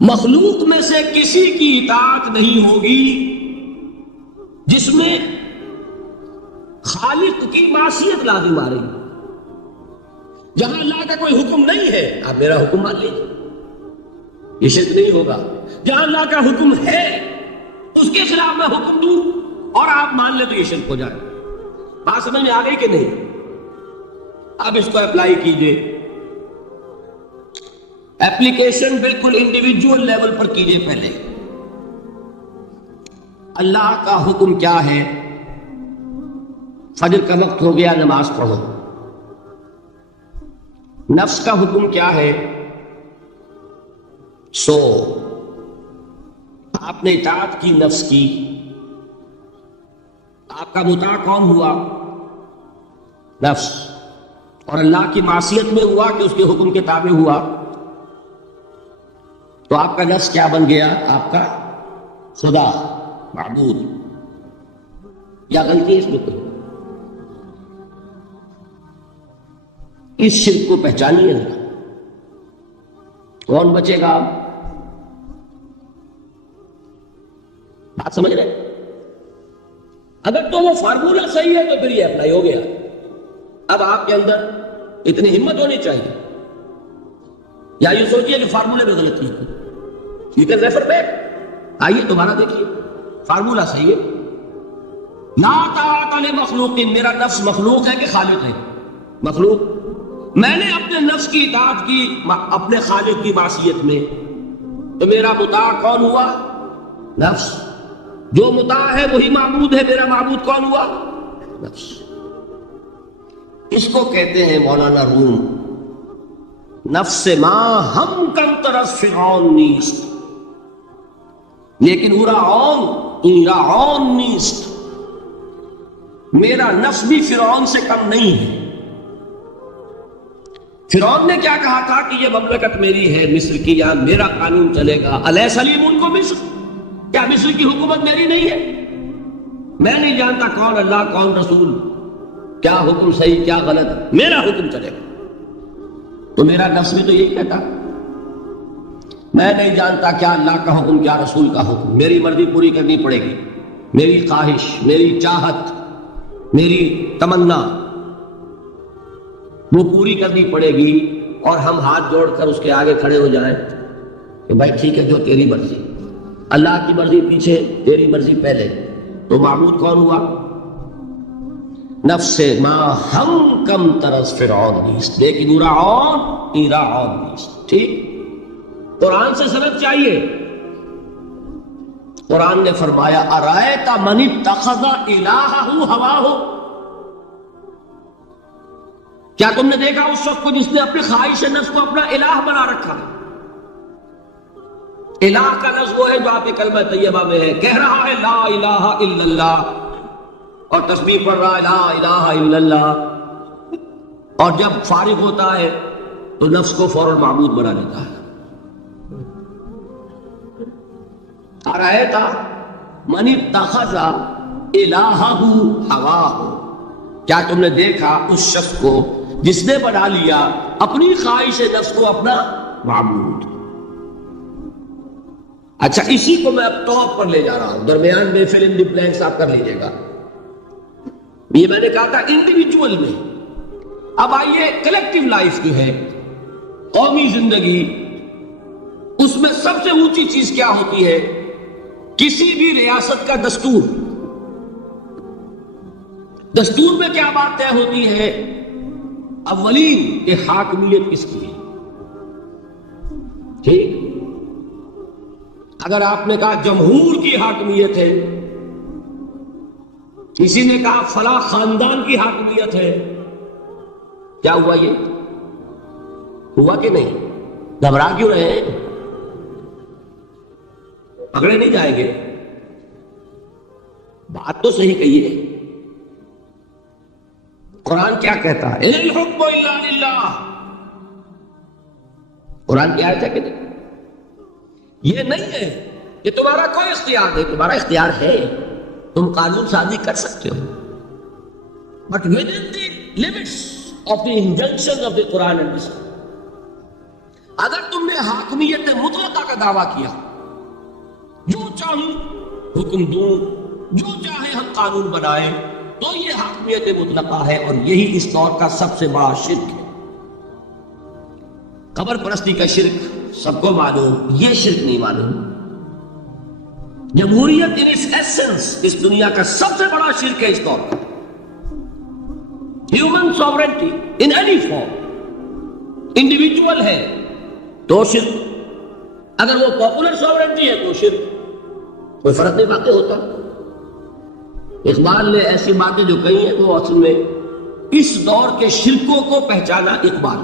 مخلوق میں سے کسی کی اطاعت نہیں ہوگی جس میں خالق کی معصیت لازم آ رہی۔ جہاں اللہ کا کوئی حکم نہیں ہے آپ میرا حکم مان لیجیے، یہ شرک نہیں ہوگا۔ جہاں اللہ کا حکم ہے اس کے خلاف میں حکم دوں اور آپ مان لیں تو یہ شرک ہو جائے۔ بات سمجھ میں آ گئی کہ نہیں؟ اب اس کو اپلائی کیجئے، اپلیکیشن بالکل انڈیویجول لیول پر کیجئے۔ پہلے اللہ کا حکم کیا ہے؟ فجر کا وقت ہو گیا، نماز پڑھو۔ نفس کا حکم کیا ہے؟ سو۔ آپ نے اطاعت کی نفس کی، آپ کا مطاع کون ہوا؟ نفس۔ اور اللہ کی معصیت میں ہوا کہ اس کے حکم کے تابع ہوا، تو آپ کا نفس کیا بن گیا؟ آپ کا خدا، معبود۔ یا غلطی ہے اس میں کوئی؟ اس شرک کو پہچانیے ذرا، کون بچے گا؟ بات سمجھ رہے؟ اگر تو وہ فارمولہ صحیح ہے تو پھر یہ اپلائی ہو گیا۔ اب آپ کے اندر اتنی ہمت ہونی چاہیے، یا یہ سوچیے کہ فارمولے میں غلطی ہے، یو کین ریفر بیک، آئیے دوبارہ دیکھیے، فارمولہ صحیح ہے۔ لا طاعت لمخلوق، میرا نفس مخلوق ہے کہ خالق ہے؟ مخلوق۔ میں نے اپنے نفس کی اطاعت کی اپنے خالق کی معصیت میں، تو میرا مطاع کون ہوا؟ نفس۔ جو مطاع ہے وہی معبود ہے، میرا معبود کون ہوا؟ نفس۔ اس کو کہتے ہیں مولانا روم، نفس ما ہم کم طرف فرعون نیست، لیکن فرعون نیست، میرا نفس بھی فرعون سے کم نہیں ہے۔ فرعون نے کیا کہا تھا کہ یہ مملکت میری ہے، مصر کی، یہاں میرا قانون چلے گا، الیس علی ملک مصر، کیا مصر کی حکومت میری نہیں ہے؟ میں نہیں جانتا کون اللہ کون رسول، کیا حکم صحیح کیا غلط، میرا حکم چلے گا۔ تو میرا نفس بھی تو یہی کہتا، میں نہیں جانتا کیا اللہ کا حکم کیا رسول کا حکم، میری مرضی پوری کرنی پڑے گی، میری خواہش، میری چاہت، میری تمنا وہ پوری کرنی پڑے گی، اور ہم ہاتھ جوڑ کر اس کے آگے کھڑے ہو جائیں کہ بھائی ٹھیک ہے جو تیری مرضی، اللہ کی مرضی پیچھے، تیری مرضی پہلے۔ تو معبود کون ہوا؟ نفس ما ہم کم طرز فرعون نیست، لیکن فرعون نیست۔ ٹھیک، قرآن سے سند چاہیے۔ قرآن نے فرمایا ارائیت من اتخذ الہہ ہواہ، کیا تم نے دیکھا اس شخص کو جس نے اپنی خواہش نفس کو اپنا الہ بنا رکھا؟ الہ کا لفظ وہ ہے جو آپ کے کلمہ طیبہ میں ہے، کہہ رہا ہے لا الہ الا اللہ، اور تسبیح پڑھ رہا ہے لا الہ الا اللہ، اور جب فارغ ہوتا ہے تو نفس کو فوراً معبود بنا لیتا ہے۔ ارائیت من اتخذ الہہ ہواہ، کیا تم نے دیکھا اس شخص کو جس نے بنا لیا اپنی خواہش نفس کو اپنا معبود؟ اچھا، اسی کو میں اب ٹاپ پر لے جا رہا ہوں، درمیان میں فل ان دی بلینکس آپ کر لیجئے گا۔ یہ میں نے کہا تھا انڈیویجول میں، اب آئیے کلیکٹیو لائف جو ہے، قومی زندگی، اس میں سب سے اونچی چیز کیا ہوتی ہے؟ کسی بھی ریاست کا دستور میں کیا بات طے ہوتی ہے؟ اولین کہ حاکمیت کس کی ہے. ٹھیک، اگر آپ نے کہا جمہور کی حاکمیت ہے، کسی نے کہا فلاں خاندان کی حاکمیت ہے، کیا ہوا؟ یہ ہوا کہ نہیں؟ گھبرا کیوں رہے ہیں؟ پکڑے نہیں جائیں گے. بات تو صحیح کہی ہے. قرآن کیا کہتا ہے؟ ان الحکم الا للہ. قرآن کی آیت ہے کہ نہیں؟ یہ نہیں ہے کہ تمہارا کوئی اختیار نہیں. تمہارا اختیار ہے، تم قانون سازی کر سکتے ہو، but within the limits of the injunction of the Quran and the Sunnah. اگر تم نے حاکمیت مطلقہ کا دعویٰ کیا، جو چاہوں حکم دوں، جو چاہے ہم قانون بنائیں، تو یہ حاکمیت مطلقہ ہے، اور یہی اس دور کا سب سے بڑا شرک ہے. قبر پرستی کا شرک سب کو معلوم، یہ شرک نہیں معلوم. جمہوریت ان اس ایسنس اس دنیا کا سب سے بڑا شرک ہے اس دور کا. Human sovereignty in any form, individual ہے تو شرک، اگر وہ پاپولر سوورنٹی ہے تو شرک. کوئی فرق نہیں واقع ہوتا. اقبال نے ایسی باتیں جو کہی ہیں وہ اصل میں اس دور کے شرکوں کو پہچانا اقبال،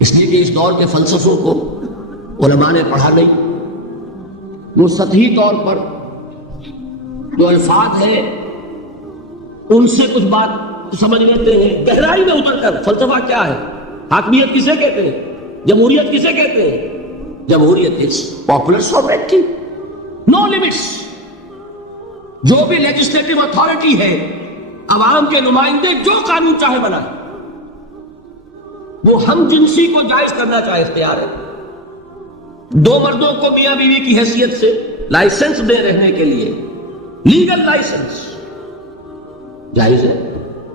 اس لیے کہ اس دور کے فلسفوں کو علماء نے پڑھا نہیں. وہ سطحی طور پر جو الفاظ ہیں ان سے کچھ بات سمجھ لیتے ہیں، گہرائی میں اتر کر فلسفہ کیا ہے، حاکمیت کسے کہتے ہیں، جمہوریت کسے کہتے ہیں. جمہوریت is popular sovereignty, know limits. جو بھی لیجسلیٹو اتھارٹی ہے، عوام کے نمائندے جو قانون چاہے بنائے. وہ ہم جنسی کو جائز کرنا چاہے اختیار ہے. دو مردوں کو میاں بیوی کی حیثیت سے لائسنس دے رہنے کے لیے، لیگل لائسنس جائز ہے.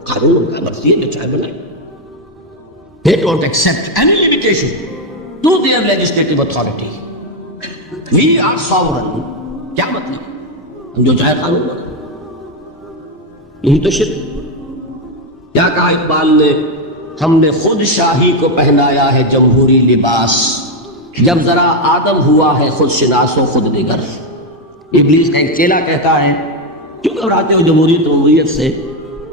قانون ان کا مرضی ہے، جو چاہے بنائے. They don't accept any limitation to their legislative authority. We are sovereign. کیا مطلب؟ ہم جو چاہے قانون بنائے. یہی تو شرک. کیا کہا اقبال نے؟ ہم نے خود شاہی کو پہنایا ہے جمہوری لباس، جب ذرا آدم ہوا ہے خود شناس و خود نگر. ابلیس کا ایک چیلا کہتا ہے کیوں گھبراتے ہو جمہوریت سے؟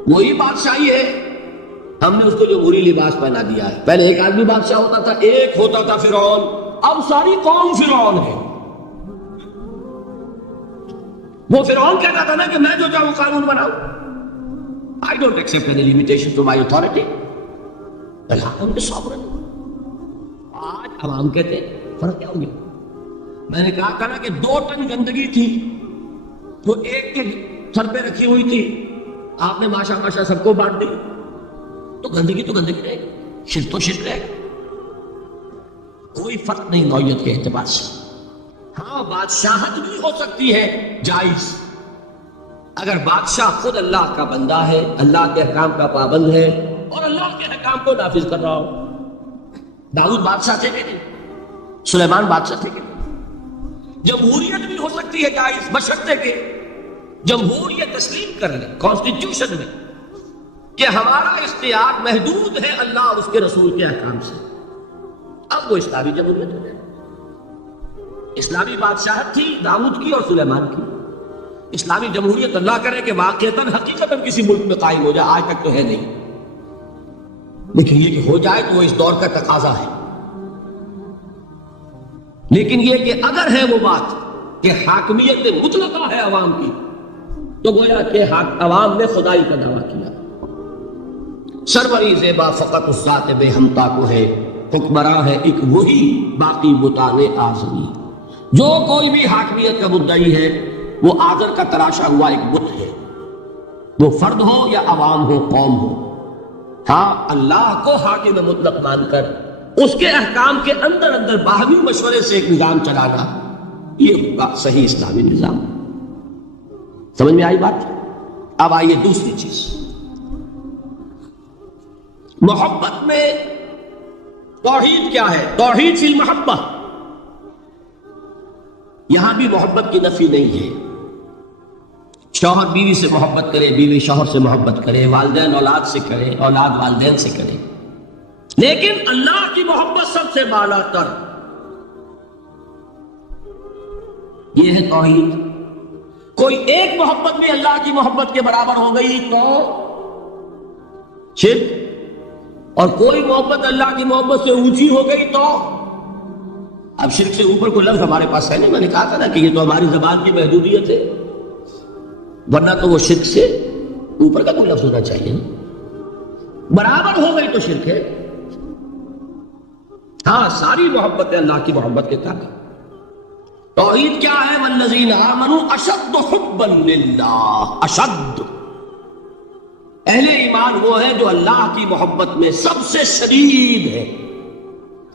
وہی بادشاہی ہے، ہم نے اس کو جمہوری لباس پہنا دیا ہے. پہلے ایک آدمی بادشاہ ہوتا تھا، ایک ہوتا تھا فرعون، اب ساری قوم فرعون ہے. وہ فرعون کہتا تھا نا کہ میں جو چاہوں قانون بناؤں. I don't accept any limitation to my authority. آج عوام کہتے ہیں فرق کیا ہو گیا؟ میں نے کہا تھا نا کہ 2 ٹن گندگی تھی وہ ایک کے سر پہ رکھی ہوئی تھی، آپ نے ماشا ماشا سب کو بانٹ دی. تو گندگی رہے گی، شرک تو شرک رہے گا. کوئی فرق نہیں نوعیت کے اعتبار سے. ہاں بادشاہت بھی ہو سکتی ہے جائز، اگر بادشاہ خود اللہ کا بندہ ہے، اللہ کے احکام کا پابند ہے اور اللہ کے احکام کو نافذ کر رہا ہو. داؤد بادشاہ تھے کہ نہیں؟ سلیمان بادشاہ تھے کہ نہیں؟ جمہوریت بھی ہو سکتی ہے جائز، بشرطے کہ جمہوریت تسلیم کر لے کانسٹیٹیوشن میں کہ ہمارا اختیار محدود ہے اللہ اور اس کے رسول کے احکام سے. اب وہ اسلامی جمہوریت ہو جائے. اسلامی بادشاہت تھی داؤد کی اور سلیمان کی. اسلامی جمہوریت اللہ کرے کہ واقعتاً حقیقتاً کسی ملک میں قائم ہو جائے، آج تک تو ہے نہیں، لیکن یہ کہ ہو جائے تو وہ اس دور کا تقاضا ہے. لیکن یہ کہ اگر ہے وہ بات کہ حاکمیت مطلقہ ہے عوام کی، تو گویا کہ عوام نے خدائی کا دعویٰ کیا. سروری زیبا فقط اس ذات بے ہمتا کو ہے، حکمراں ہے ایک وہی باقی بتان اعظمی. جو کوئی بھی حاکمیت کا مدعی ہے وہ آذر کا تراشا ہوا ایک بت ہے، وہ فرد ہو یا عوام ہو، قوم ہو. ہاں اللہ کو حاکم مطلق مان کر اس کے احکام کے اندر باہمی مشورے سے ایک نظام چلانا، یہ ہوگا صحیح اسلامی نظام. سمجھ میں آئی بات؟ اب آئیے دوسری چیز. محبت میں توحید کیا ہے؟ توحید فی المحبہ. یہاں بھی محبت کی نفی نہیں ہے. شوہر بیوی سے محبت کرے، بیوی شوہر سے محبت کرے، والدین اولاد سے کرے، اولاد والدین سے کرے، لیکن اللہ کی محبت سب سے بالا تر. یہ ہے توحید. کوئی ایک محبت بھی اللہ کی محبت کے برابر ہو گئی تو شرک، اور کوئی محبت اللہ کی محبت سے اونچی ہو گئی تو اب شرک سے اوپر کوئی لفظ ہمارے پاس ہے نہیں. میں نے کہا تھا نا کہ یہ تو ہماری زبان کی محدودیت ہے، ورنہ تو وہ شرک سے اوپر کا کوئی لفظ ہونا چاہیے نا. برابر ہو گئی تو شرک ہے. ہاں ساری محبت اللہ کی محبت کے تحت. توحید کیا ہے؟ والذین آمنوا اشد حبا للہ. اشد، اہل ایمان وہ ہے جو اللہ کی محبت میں سب سے شدید ہے.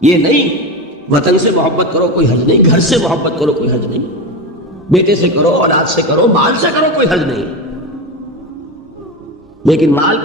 یہ نہیں وطن سے محبت کرو کوئی حرج نہیں، گھر سے محبت کرو کوئی حرج نہیں، بیٹے سے کرو، اولاد سے کرو، مال سے کرو کوئی حرج نہیں، لیکن مال